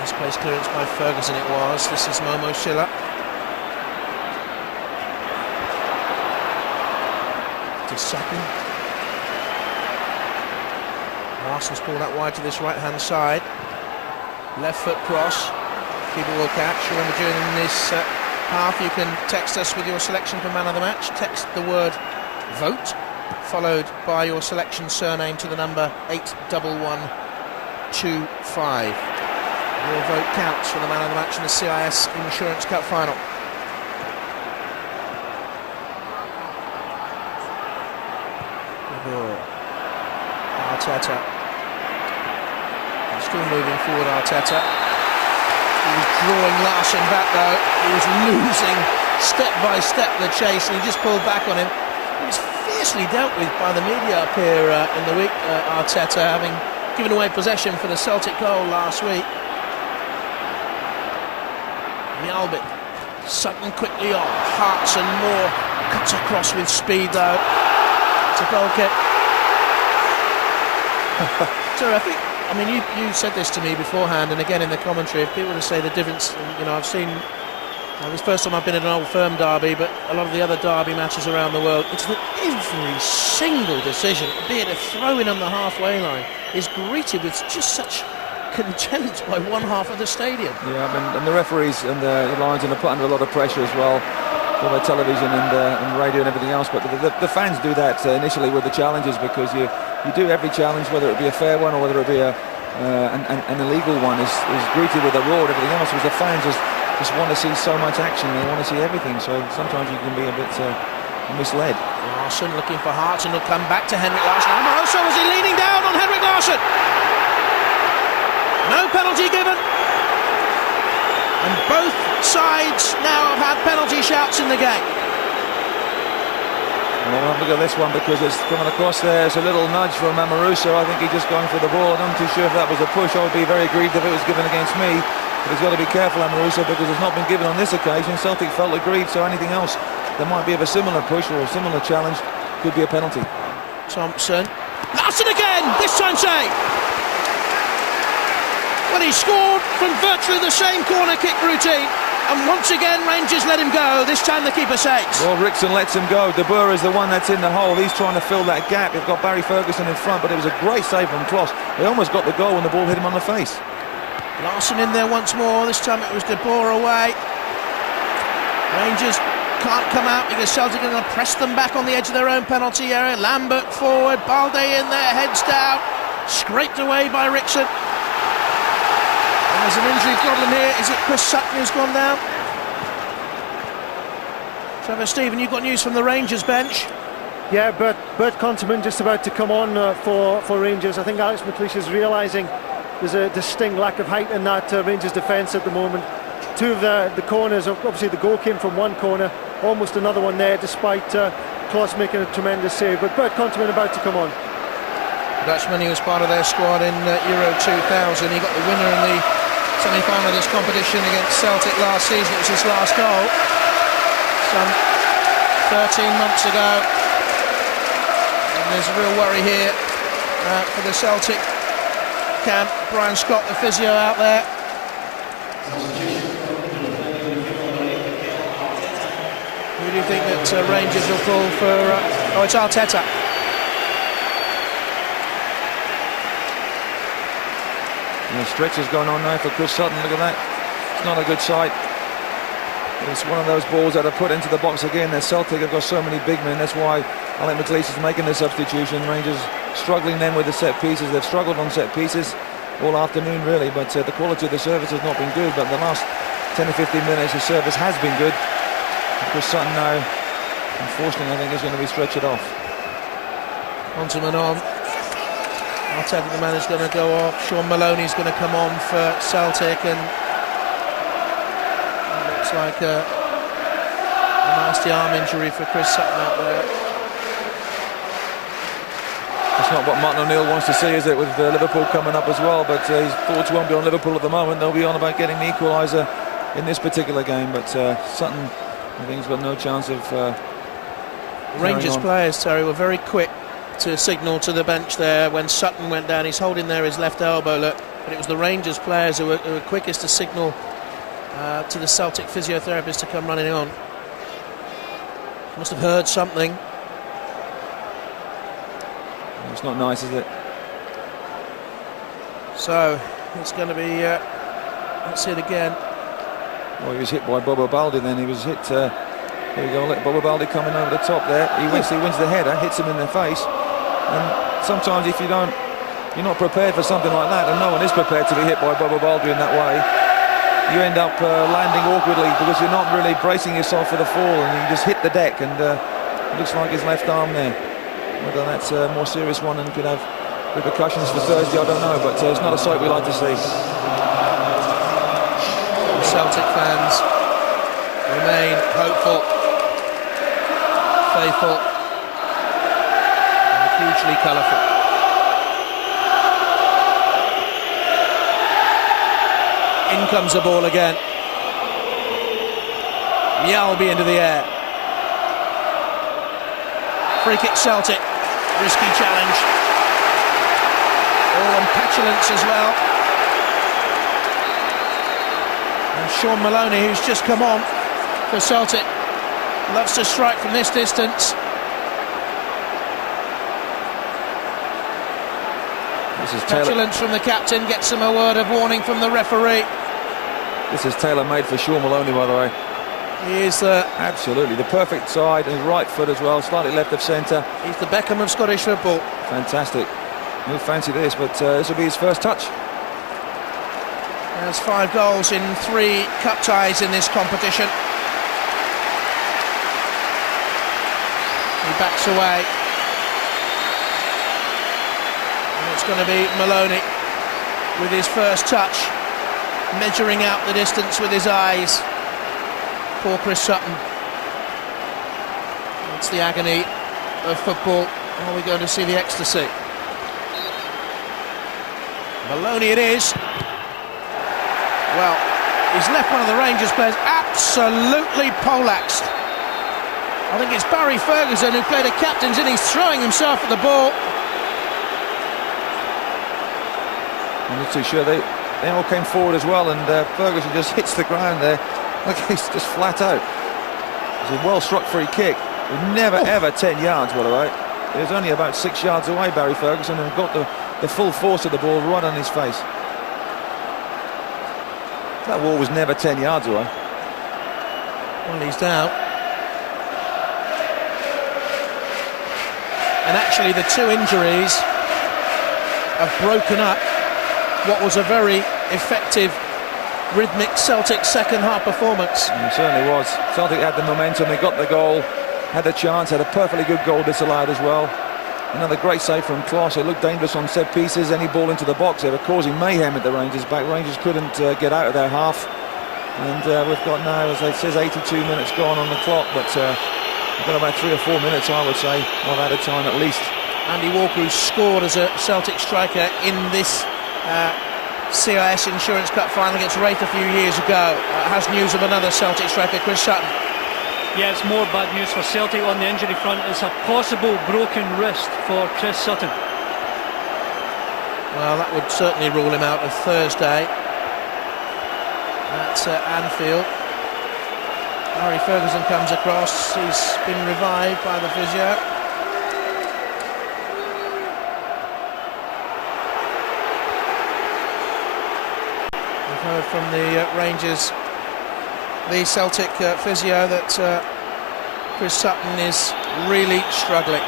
Nice place clearance by Ferguson it was. This is Momo Schiller. To Sutton. Larson's pulled out wide to this right-hand side. Left foot cross. Keeper will catch. Remember, during this half, you can text us with your selection for man of the match. Text the word vote, followed by your selection surname to the number 81125. Your vote counts for the man of the match in the CIS Insurance Cup final. Arteta. Still moving forward, Arteta. He was drawing Larsson back though. He was losing step by step the chase, and he just pulled back on him. He was fiercely dealt with by the media up here in the week, Arteta, having given away possession for the Celtic goal last week. Mjalbik. Sutton quickly on. Hearts and Moore cuts across with speed though. It's a goal kick. Terrific. I mean, you said this to me beforehand, and again in the commentary. If people were to say the difference, I've seen. This first time I've been at an Old Firm derby, but a lot of the other derby matches around the world, it's that every single decision, be it a throw-in on the halfway line, is greeted with just such contempt by one half of the stadium. Yeah, and the referees and the linesmen are put under a lot of pressure as well for the television and radio and everything else. But the fans do that initially with the challenges, because you do every challenge, whether it be a fair one or whether it be an illegal one, is greeted with a roar and everything else, because the fans just want to see so much action. They want to see everything, so sometimes you can be a bit misled. Larsson looking for Hearts, and he'll come back to Henrik Larsson. Amoroso, was he leaning down on Henrik Larsson? No penalty given. And both sides now have had penalty shouts in the game. Well, I'll have a look at this one, because it's coming across there. It's a little nudge from Amoroso. I think he's just going for the ball. I'm not too sure if that was a push. I would be very aggrieved if it was given against me. But he's got to be careful, Amoroso, because it's not been given on this occasion. Celtic felt aggrieved, so anything else that might be of a similar push or a similar challenge could be a penalty. Thompson. Larsson again! This time save! Well, he scored from virtually the same corner kick routine. And once again, Rangers let him go. This time the keeper saves. Well, Rickson lets him go. De Boer is the one that's in the hole. He's trying to fill that gap. You've got Barry Ferguson in front, but it was a great save from Kloss. They almost got the goal when the ball hit him on the face. Larsson in there once more. This time it was De Boer away. Rangers can't come out because Celtic are going to press them back on the edge of their own penalty area. Lambert forward, Balde in there, heads down, scraped away by Rickson. And there's an injury problem here. Is it Chris Sutton who's gone down? Trevor, Stephen, you've got news from the Rangers bench. Yeah, Bert Conterman just about to come on for Rangers. I think Alex McLeish is realising there's a distinct lack of height in that Rangers defence at the moment. Two of the corners, obviously the goal came from one corner, almost another one there, despite Kloss making a tremendous save. But Bert Conterman about to come on. Dutchman, he was part of their squad in Euro 2000. He got the winner in the semi-final of this competition against Celtic last season. It was his last goal, some 13 months ago. And there's a real worry here for the Celtic can. Brian Scott, the physio, out there. Who do you think that Rangers will pull for? Oh, it's Arteta. And the stretcher's going on now for Chris Sutton. Look at that. It's not a good sight. It's one of those balls that are put into the box again. The Celtic have got so many big men. That's why Alec McLeish is making the substitution. Rangers struggling then with the set pieces. They've struggled on set pieces all afternoon, really. But the quality of the service has not been good. But the last 10 or 15 minutes, the service has been good. And Chris Sutton now, unfortunately, I think is going to be stretchered off. On to Manon. Arteta, the man, is going to go off. Sean Maloney's going to come on for Celtic, and it looks like a nasty arm injury for Chris Sutton out there. It's not what Martin O'Neill wants to see, is it, with Liverpool coming up as well, but his thoughts won't be on Liverpool at the moment. They'll be on about getting the equaliser in this particular game, but Sutton, I think, has got no chance of Rangers players, Terry, were very quick to signal to the bench there when Sutton went down. He's holding there his left elbow, look, but it was the Rangers players who were quickest to signal to the Celtic physiotherapist to come running on. Must have heard something. It's not nice, is it? So it's going to be let's see it again. Well, he was hit by Bobo Baldi then. He was hit. Here we go. Look, Bobo Baldi coming over the top there. He wins the header, hits him in the face. And sometimes if you're not prepared for something like that, and no one is prepared to be hit by Bobo Baldi in that way, you end up landing awkwardly because you're not really bracing yourself for the fall, and you just hit the deck, and it looks like his left arm there. Whether that's a more serious one and could have repercussions for Thursday, I don't know, but it's not a sight we like to see. Celtic fans remain hopeful, faithful, and hugely colourful. In comes the ball again. Mjällby into the air. Free kick Celtic. Risky challenge. Oh, and petulance as well. And Sean Maloney, who's just come on for Celtic, loves to strike from this distance. This is petulance from the captain, gets him a word of warning from the referee. This is tailor-made for Sean Maloney, by the way. He is absolutely the perfect side, and his right foot as well, slightly left of centre. He's the Beckham of Scottish football. Fantastic. He'll fancy this, but this will be his first touch. There's 5 goals in 3 cup ties in this competition. He backs away. And it's going to be Maloney with his first touch, measuring out the distance with his eyes. Poor Chris Sutton. It's the agony of football. Are we going to see the ecstasy? Maloney it is. Well, he's left one of the Rangers players absolutely poleaxed. I think it's Barry Ferguson who played a captain's in. He's throwing himself at the ball. I'm not too sure. They all came forward as well, and Ferguson just hits the ground there. Look, he's just flat out. It's a well-struck free kick. Never, ever 10 yards, by the way. He was only about 6 yards away, Barry Ferguson, and got the full force of the ball right on his face. That ball was never 10 yards away. Well, he's down. And actually, the 2 injuries have broken up what was a very effective, rhythmic Celtic second-half performance. It certainly was. Celtic had the momentum, they got the goal, had the chance, had a perfectly good goal disallowed as well. Another great save from Kloss. It looked dangerous on set pieces, any ball into the box. They were causing mayhem at the Rangers back. Rangers couldn't get out of their half. And we've got now, as it says, 82 minutes gone on the clock, but we've got about 3 or 4 minutes, I would say, of added time at least. Andy Walker, who scored as a Celtic striker in this CIS Insurance Cup final against Wraith a few years ago, has news of another Celtic striker, Chris Sutton. Yeah, it's more bad news for Celtic on the injury front. It's a possible broken wrist for Chris Sutton. Well, that would certainly rule him out of Thursday at Anfield. Harry Ferguson comes across. He's been revived by the physio. We've heard from the Rangers, the Celtic physio, that Chris Sutton is really struggling.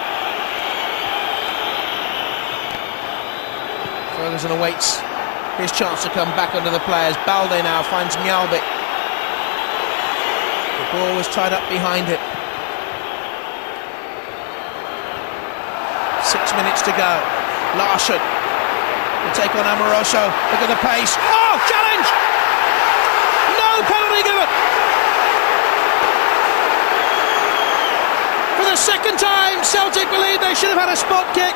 Ferguson awaits his chance to come back under the players. Balde now finds Mjalbik. The ball was tied up behind it. 6 minutes to go. Larsson will take on Amoroso. Look at the pace. Oh, challenge! No penalty given! For the second time, Celtic believe they should have had a spot kick.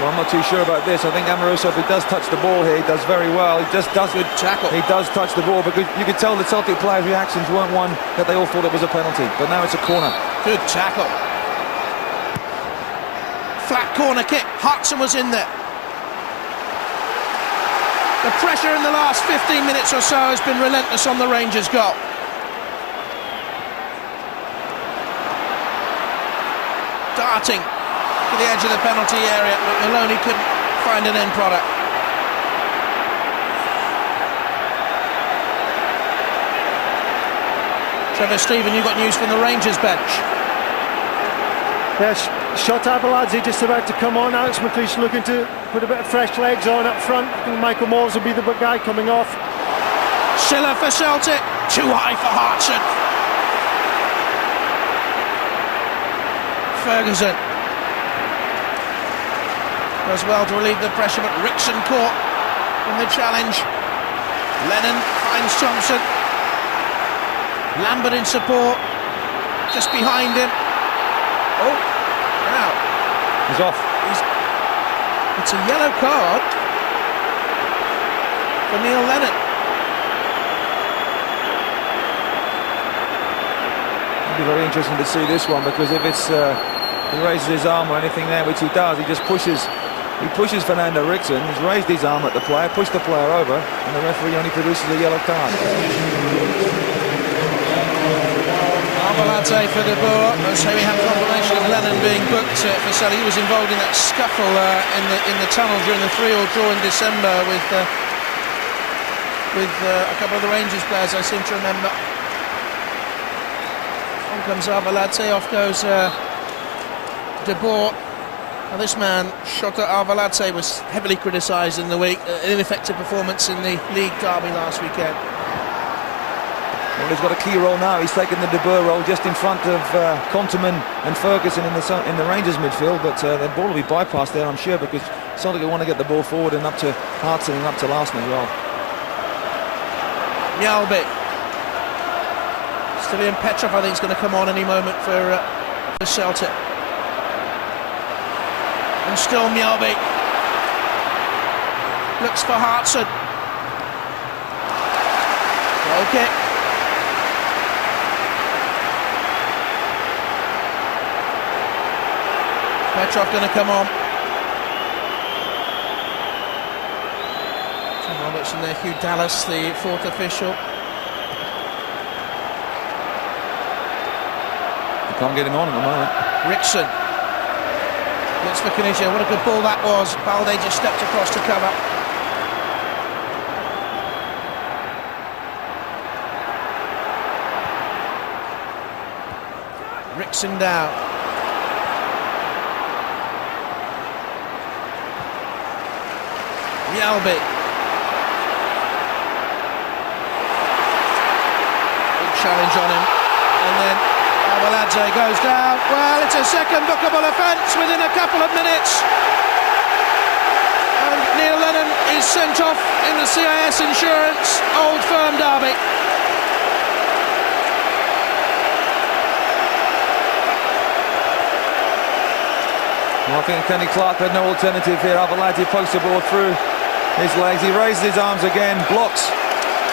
Well, I'm not too sure about this. I think Amoroso, if he does touch the ball here, he does very well. He just does good tackle. He does touch the ball, because you could tell the Celtic players' reactions weren't one that they all thought it was a penalty. But now it's a corner. Good tackle. Flat corner kick. Hartson was in there. The pressure in the last 15 minutes or so has been relentless on the Rangers' goal. Darting to the edge of the penalty area, but Maloney couldn't find an end product. Trevor, Stephen, you got news from the Rangers bench. Yes, Shota Arveladze just about to come on. Alex McLeish looking to put a bit of fresh legs on up front. I think Michael Moores will be the guy coming off. Schiller for Celtic, too high for Hartson. Ferguson does well to relieve the pressure, but Rickson caught in the challenge. Lennon finds Thompson. Lambert in support, just behind him. Oh, now He's off. It's a yellow card for Neil Lennon. It'll be very interesting to see this one, because if it's he raises his arm or anything there, which he does, he just pushes. He pushes Fernando Rickson. He's raised his arm at the player, pushed the player over, and the referee only produces a yellow card. Arveladze for De Boer. So we have confirmation of Lennon being booked for Celtic. He was involved in that scuffle in the tunnel during the 3-3 draw in December with a couple of the Rangers players, I seem to remember. On comes Arveladze, off goes De Boer. Now this man, Shota Arveladze, was heavily criticised in the week. An ineffective performance in the league derby last weekend. Well, he's got a key role now. He's taken the De Boer role just in front of Konteman and Ferguson in the Rangers midfield, but the ball will be bypassed there, I'm sure, because Celtic want to get the ball forward and up to Hartson and up to Larsson as well. Mjalbik. Stilian Petrov, I think, is going to come on any moment for Celtic. And still Mjalbik. Looks for Hartson. Goal kick. Petrov going to come on. Tom Robertson there, Hugh Dallas, the fourth official. You can't get him on at the moment. Rickson. Looks for Caniggia. What a good ball that was. Balde just stepped across to cover. Rickson down. Mjalbik. Big challenge on him. And then Arveladze goes down. Well, it's a second bookable offence within a couple of minutes. And Neil Lennon is sent off in the CIS Insurance Old Firm derby. Well, I think Kenny Clark had no alternative here. Arveladze pokes the ball through his legs. He raises his arms again, blocks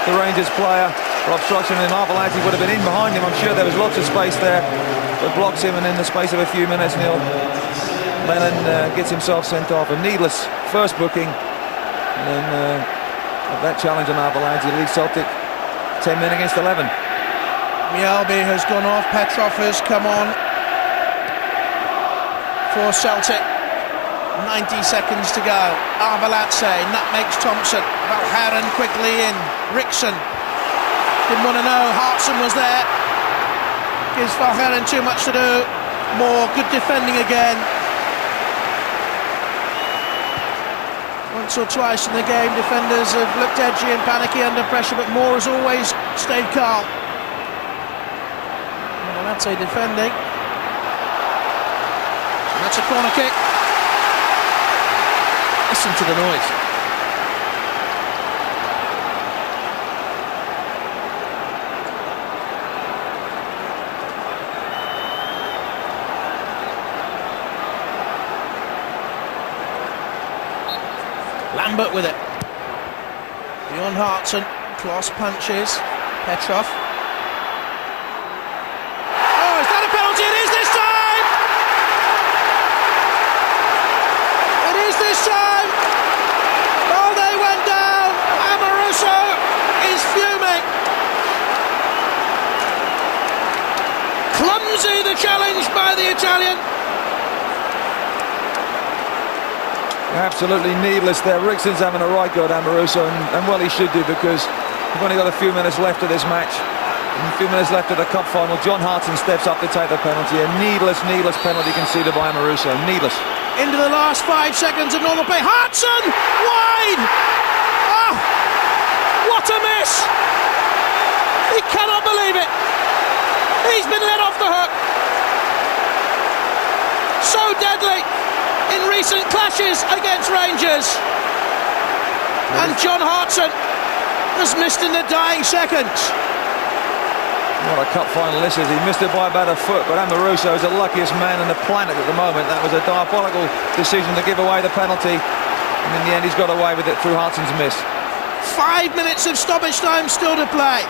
the Rangers player for obstruction, and Arveladze would have been in behind him. I'm sure there was lots of space there, but blocks him, and in the space of a few minutes, Neil Lennon gets himself sent off. A needless first booking. And then that challenge on Avalanche, he leads Celtic 10 men against 11. Mjällby has gone off. Petrov has come on for Celtic. 90 seconds to go. Arveladze nutmegs Thompson. Valgaeren quickly in. Rickson didn't want to know. Hartson was there. Gives Valgaeren too much to do. Moore, good defending again. Once or twice in the game, defenders have looked edgy and panicky under pressure, but Moore has always stayed calm. Well, that's a defending. And that's a corner kick. Listen to the noise. Lambert with it. Bjorn Hartson, cross punches. Petrov. Oh, is that a penalty? It is this time! It is this time! Balde went down. Amoruso is fuming. Clumsy the challenge by the Italian. Absolutely needless there. Rickson's having a right go at Amoruso, and well, he should do, because we've only got a few minutes left of this match, and a few minutes left of the cup final. John Hartson steps up to take the penalty. A needless penalty conceded by Amoruso. Needless. Into the last 5 seconds of normal play. Hartson! Wide! Oh! What a miss! He cannot believe it! He's been let off the hook! So deadly in recent clashes against Rangers. And John Hartson has missed in the dying seconds. What a cup final this is. He missed it by about a foot, but Amoruso is the luckiest man on the planet at the moment. That was a diabolical decision to give away the penalty, and in the end he's got away with it through Hartson's miss. 5 minutes of stoppage time still to play.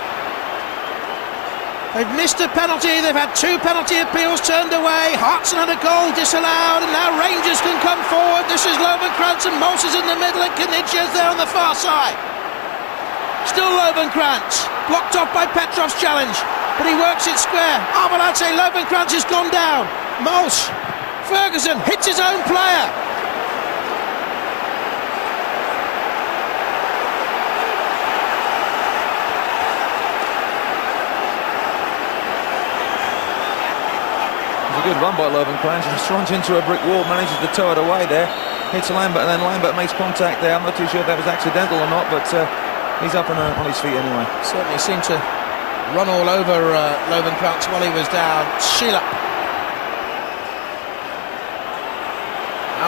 They've missed a penalty, they've had 2 penalty appeals turned away. Hartson had a goal disallowed, and now Rangers can come forward. This is Lovenkrantz, and Moses in the middle, and Knidzia's there on the far side. Still Lovenkrantz, blocked off by Petrov's challenge, but he works it square. Arveladze, Lovenkrantz has gone down. Mols, Ferguson hits his own player. Good run by Lovenkrantz. He runs into a brick wall, manages to tow it away there, hits Lambert, and then Lambert makes contact there. I'm not too sure if that was accidental or not, but he's up on his feet anyway. Certainly seemed to run all over Lovenkrantz while he was down. Sheila.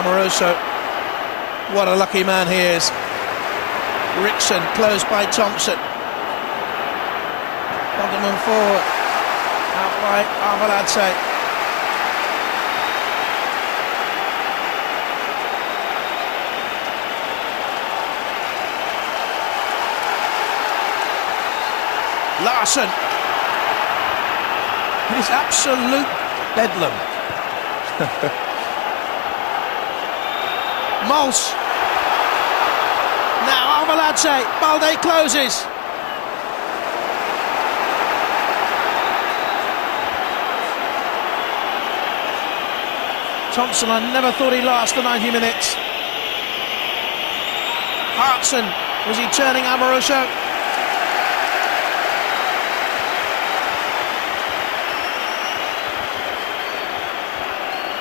Amoruso, what a lucky man he is. Rickson closed by Thompson. Condamon forward, out by Arveladze. Larsson. It's absolute bedlam. Mols. Now Arveladze. Balde closes. Thompson, I never thought he'd last the 90 minutes. Hartson. Was he turning Amoruso?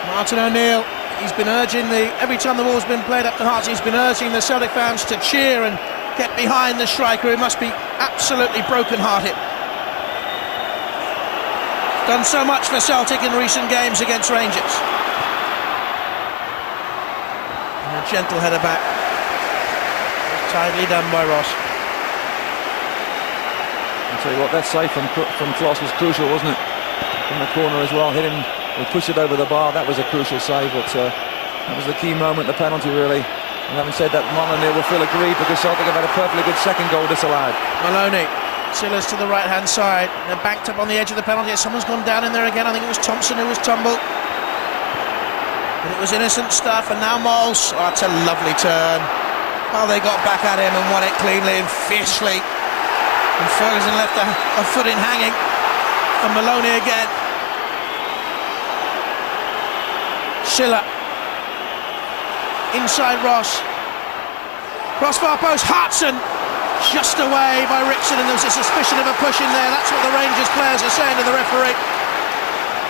Martin O'Neill, he's been urging every time the ball's been played up to Hartson, he's been urging the Celtic fans to cheer and get behind the striker, who must be absolutely broken-hearted. Done so much for Celtic in recent games against Rangers. And a gentle header back. Tidily done by Ross. I'll tell you what, that save from Kloss was crucial, wasn't it? From the corner as well, hit him. We pushed it over the bar. That was a crucial save, but that was the key moment, the penalty, really. And having said that, Martin O'Neill will feel aggrieved, because Celtic have had a perfectly good second goal disallowed. Maloney, Silas to the right-hand side. They're banked up on the edge of the penalty. Someone's gone down in there again. I think it was Thompson who was tumbled. But it was innocent stuff, and now Moles. Oh, it's a lovely turn. Oh, they got back at him and won it cleanly and fiercely. And Ferguson left a foot in hanging. And Maloney again. Schiller. Inside Ross. Crossbar post, Hartson. Just away by Rickson, and there was a suspicion of a push in there. That's what the Rangers players are saying to the referee.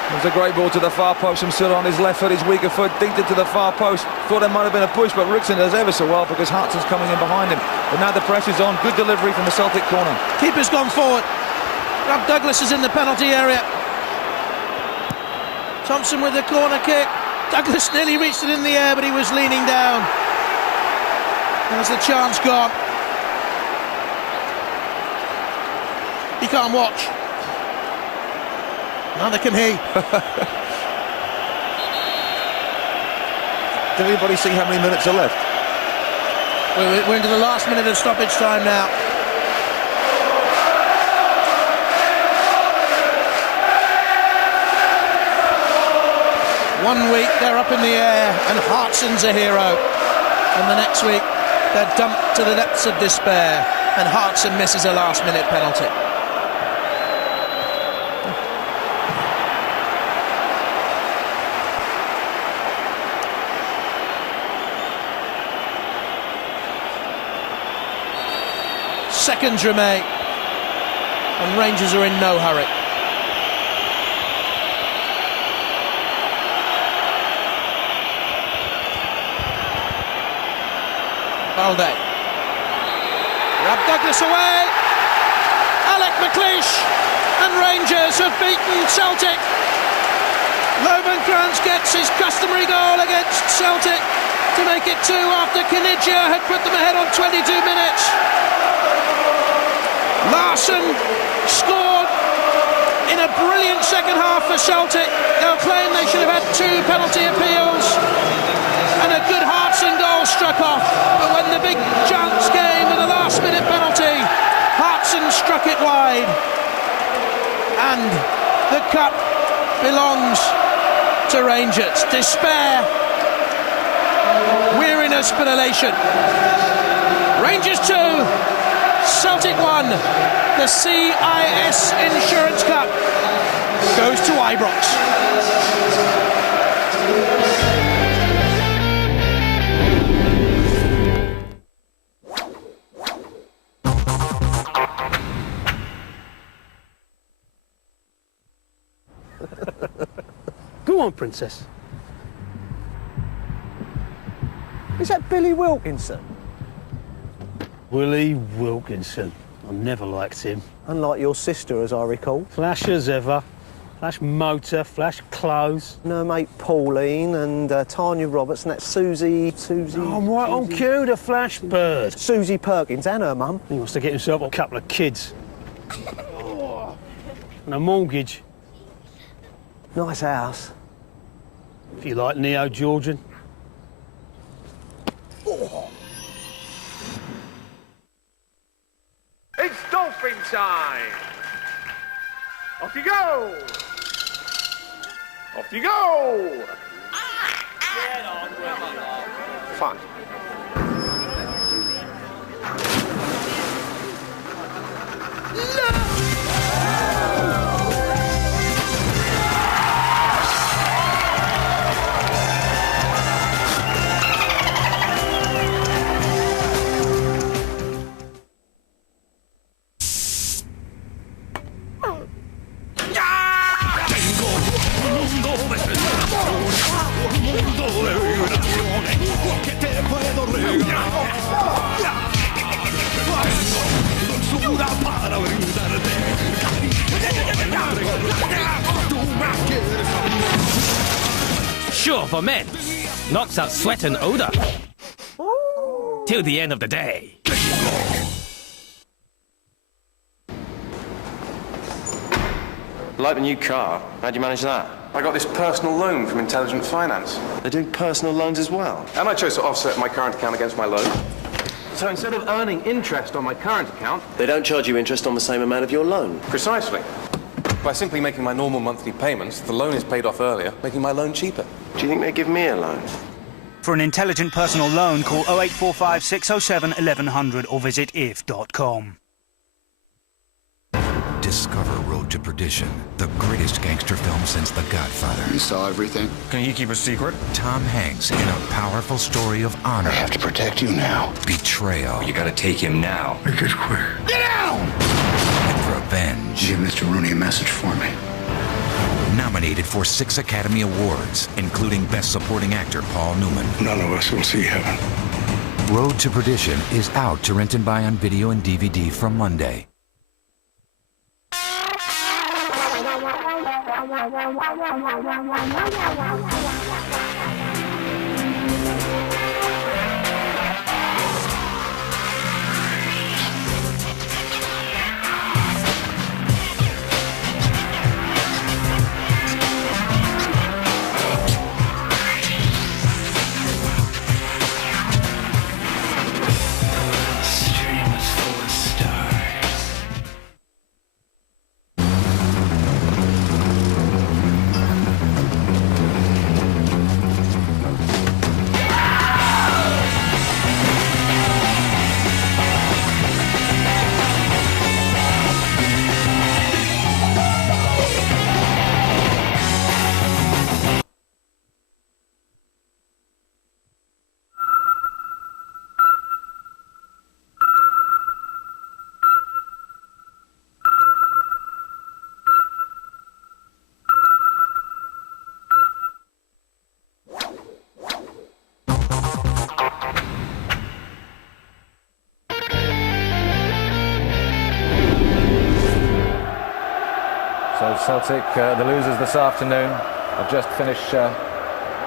It was a great ball to the far post from Schiller on his left foot, his weaker foot, dinked it to the far post. Thought there might have been a push, but Rickson does ever so well because Hartson's coming in behind him. But now the pressure's on. Good delivery from the Celtic corner. Keeper's gone forward. Rob Douglas is in the penalty area. Thompson with the corner kick. Douglas nearly reached it in the air, but he was leaning down. There's the chance gone. He can't watch. Neither can he. Did anybody see how many minutes are left? We're into the last minute of stoppage time now. One week they're up in the air and Hartson's a hero. And the next week they're dumped to the depths of despair and Hartson misses a last minute penalty. Seconds remain, and Rangers are in no hurry. Balde. Rob Douglas away. Alec McLeish, and Rangers have beaten Celtic. Lovenkrantz gets his customary goal against Celtic to make it 2 after Knidja had put them ahead on 22 minutes. Larsson scored in a brilliant second half for Celtic. They'll claim they should have had 2 penalty appeals and a good Hartson goal struck off. But when the big chance came with a last minute penalty, Hartson struck it wide. And the cup belongs to Rangers. Despair, weariness, but elation. Rangers 2. Celtic 1, the CIS Insurance Cup goes to Ibrox. Go on, Princess. Is that Billy Wilkinson? Willie Wilkinson. I never liked him. Unlike your sister, as I recall. Flash as ever. Flash motor, flash clothes. And her mate Pauline and Tanya Roberts and that Susie... Oh, I'm right on cue, the flash bird. Susie Perkins and her mum. He wants to get himself a couple of kids. And a mortgage. Nice house. If you like Neo-Georgian. It's dolphin time! Off you go! Off you go! Get on, fun. Sure for men. Knocks out sweat and odor. Till the end of the day. Like the new car? How'd you manage that? I got this personal loan from Intelligent Finance. They're doing personal loans as well. And I chose to offset my current account against my loan. So instead of earning interest on my current account... They don't charge you interest on the same amount of your loan? Precisely. By simply making my normal monthly payments, the loan is paid off earlier, making my loan cheaper. Do you think they give me a loan? For an intelligent personal loan, call 0845 607 1100 or visit if.com. Discover Road to Perdition, the greatest gangster film since The Godfather. You saw everything? Can you keep a secret? Tom Hanks in a powerful story of honor. I have to protect you now. Betrayal. You gotta take him now. Make it quick. Get down! And revenge. Give Mr. Rooney a message for me. Nominated for 6 Academy Awards, including Best Supporting Actor Paul Newman. None of us will see heaven. Road to Perdition is out to rent and buy on video and DVD from Monday. So Celtic, the losers this afternoon, have just finished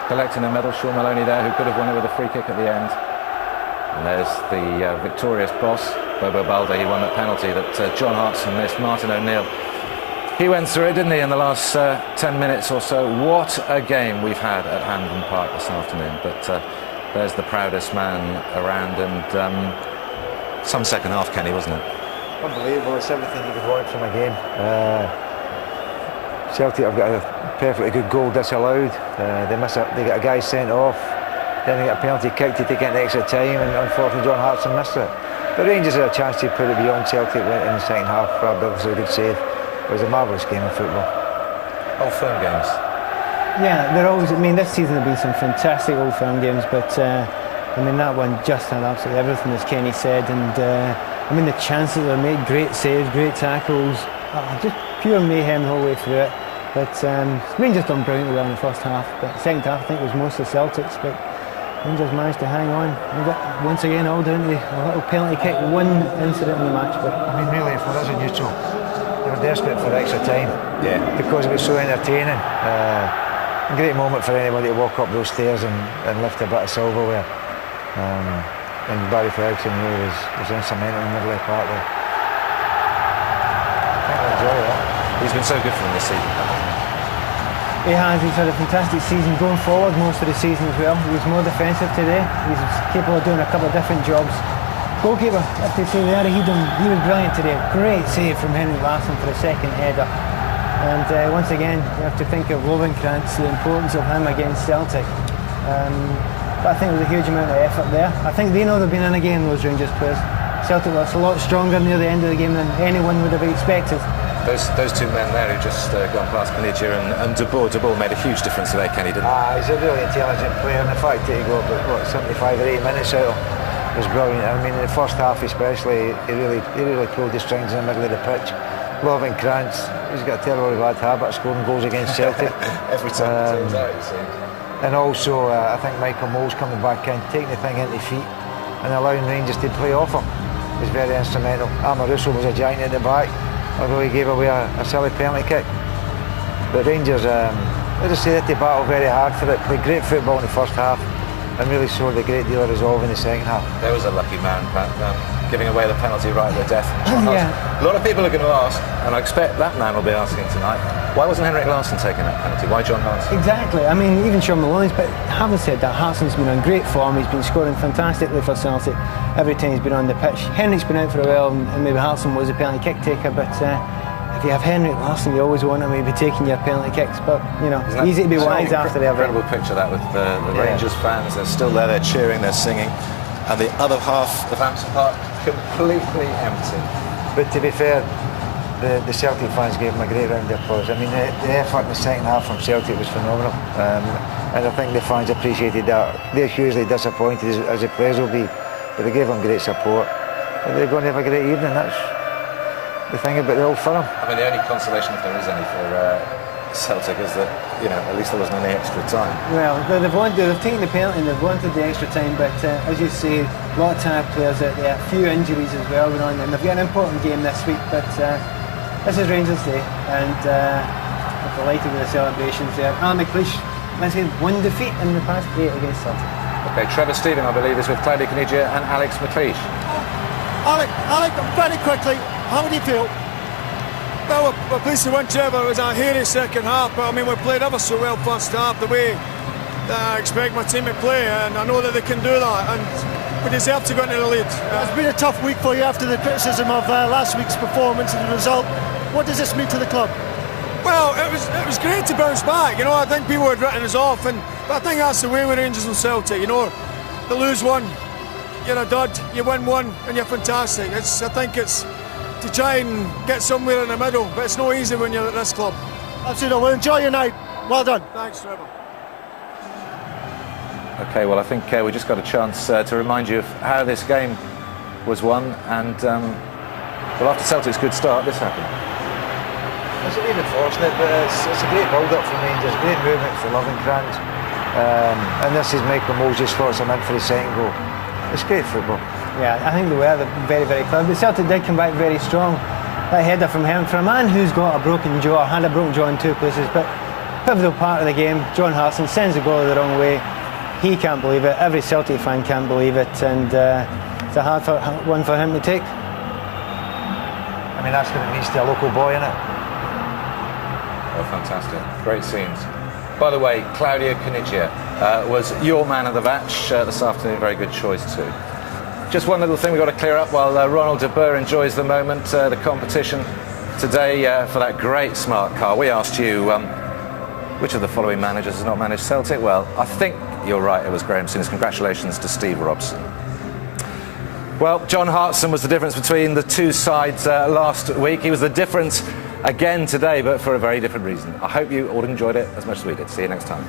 collecting a medal. Sean Maloney there, who could have won it with a free kick at the end. And there's the victorious boss, Bobo Balde. He won that penalty that John Hartson missed. Martin O'Neill, he went through it, didn't he, in the last 10 minutes or so. What a game we've had at Hampden Park this afternoon. But there's the proudest man around, and some second half, Kenny, wasn't it? Unbelievable. It's everything you could want from a game. Celtic have got a perfectly good goal disallowed. They get a guy sent off, then they get a penalty kick to take it into extra time, and unfortunately John Hartson missed it. But Rangers had a chance to put it beyond Celtic in the second half. Brad Douglas was a good save. It was a marvellous game of football. Old Firm games. Yeah, they're always. I mean, this season have been some fantastic Old Firm games, but I mean that one just had absolutely everything, as Kenny said, and I mean the chances they made, great saves, great tackles, just pure mayhem the whole way through it. But Rangers done brilliantly well in the first half, but second half I think it was mostly Celtics, but Rangers managed to hang on. We got once again all down to a little penalty kick, one incident in the match. But I mean, really, for us a neutral, they were desperate for extra time. Yeah. Because it was so entertaining. A great moment for anybody to walk up those stairs and lift a bit of silverware. And Barry Ferguson really was instrumental in the middle of the park there. I think I enjoy that. He's been so good for them this season. He has. He's had a fantastic season going forward most of the season as well. He was more defensive today. He's capable of doing a couple of different jobs. Goalkeeper, I have to say there, he was brilliant today. Great save from Henrik Larsson for the second header. And once again, you have to think of Lovenkrantz, the importance of him against Celtic. But I think there was a huge amount of effort there. I think they know they've been in a game, those Rangers players. Celtic was a lot stronger near the end of the game than anyone would have expected. Those two men there who just gone past Kanigia and De Boer. De Boer made a huge difference today, Kenny, didn't he? He's a really intelligent player, and the fact that he got about 75 or 80 minutes out was brilliant. I mean, in the first half especially, he really pulled the strings in the middle of the pitch. Lovenkrantz, he's got a terribly bad habit of scoring goals against Celtic. Every time he turns out, you see. And also, I think Michael Mole's coming back in, taking the thing into feet and allowing Rangers to play off him was very instrumental. Amaruso was a giant at the back, although he gave away a silly penalty kick. But Rangers, as I say, they battled very hard for it, played great football in the first half and really showed a great deal of resolve in the second half. There was a lucky man, Pat, giving away the penalty right at the death. Yeah. A lot of people are going to ask, and I expect that man will be asking tonight, why wasn't Henrik Larsson taking that penalty? Why John Hartson? Exactly. I mean, even Sean Maloney's, but having said that, Hartson's been on great form. He's been scoring fantastically for Celtic every time he's been on the pitch. Henrik's been out for a while, and maybe Hartson was a penalty kick taker, but if you have Henrik Larsson, you always want him to be taking your penalty kicks, but you know, easy to be wise after the event. Incredible picture that with the Rangers fans. They're still there, they're cheering, they're singing, and the other half of Hampton Park completely empty. But to be fair, the Celtic fans gave him a great round of applause. I mean, the effort in the second half from Celtic was phenomenal, and I think the fans appreciated that. They're hugely disappointed, as the players will be, but they gave him great support. And they're going to have a great evening. That's the thing about the Old Firm. I mean, the only consolation, if there is any, for Celtic is that, you know, at least there wasn't any extra time. Well, they've taken the penalty and they've wanted the extra time, but as you say, a lot of tired players out there, a few injuries as well going on, and they've got an important game this week, but this is Rangers Day, and we're delighted with the celebrations there. Alan McLeish, let's say, 1 defeat in the past 8 against Celtic. OK, Trevor Stephen, I believe, is with Claudia Canigia and Alex McLeish. Alec, very quickly, how do you feel? Well, we're pleased to win, Trevor. It was a hairy second half, but I mean, we played ever so well first half, the way that I expect my team to play, and I know that they can do that, and we deserve to go into the lead. It's been a tough week for you after the criticism of last week's performance and the result. What does this mean to the club? Well, it was great to bounce back. You know, I think people had written us off, but I think that's the way with Rangers and Celtic. You know, they lose one, you're a dud. You win one, and you're fantastic. I think it's to try and get somewhere in the middle, but it's not easy when you're at this club. Absolutely. Well, enjoy your night. Well done. Thanks, Trevor. OK, well, I think we just got a chance to remind you of how this game was won, and well, after Celtic's good start, this happened. It's a little bit fortunate, but it's a great build-up from Rangers, great movement for Lovencrantz, and this is Michael Moses slots him in for the second goal. It's great football. Yeah, I think they were very, very clever. But Celtic did come back very strong. That header from him, for a man who's got a broken jaw, had a broken jaw in 2 places, but pivotal part of the game, John Hartson sends the goal the wrong way. He can't believe it, every Celtic fan can't believe it, and it's a hard one for him to take. I mean, that's what it means to a local boy, isn't it? Oh, fantastic. Great scenes. By the way, Claudia Canigia was your man of the match this afternoon. Very good choice too. Just one little thing we've got to clear up while Ronald de Boer enjoys the moment, the competition today for that great smart car. We asked you, which of the following managers has not managed Celtic? Well, I think you're right, it was Graham Souness. Congratulations to Steve Robson. Well, John Hartson was the difference between the two sides last week. He was the difference again today, but for a very different reason. I hope you all enjoyed it as much as we did. See you next time.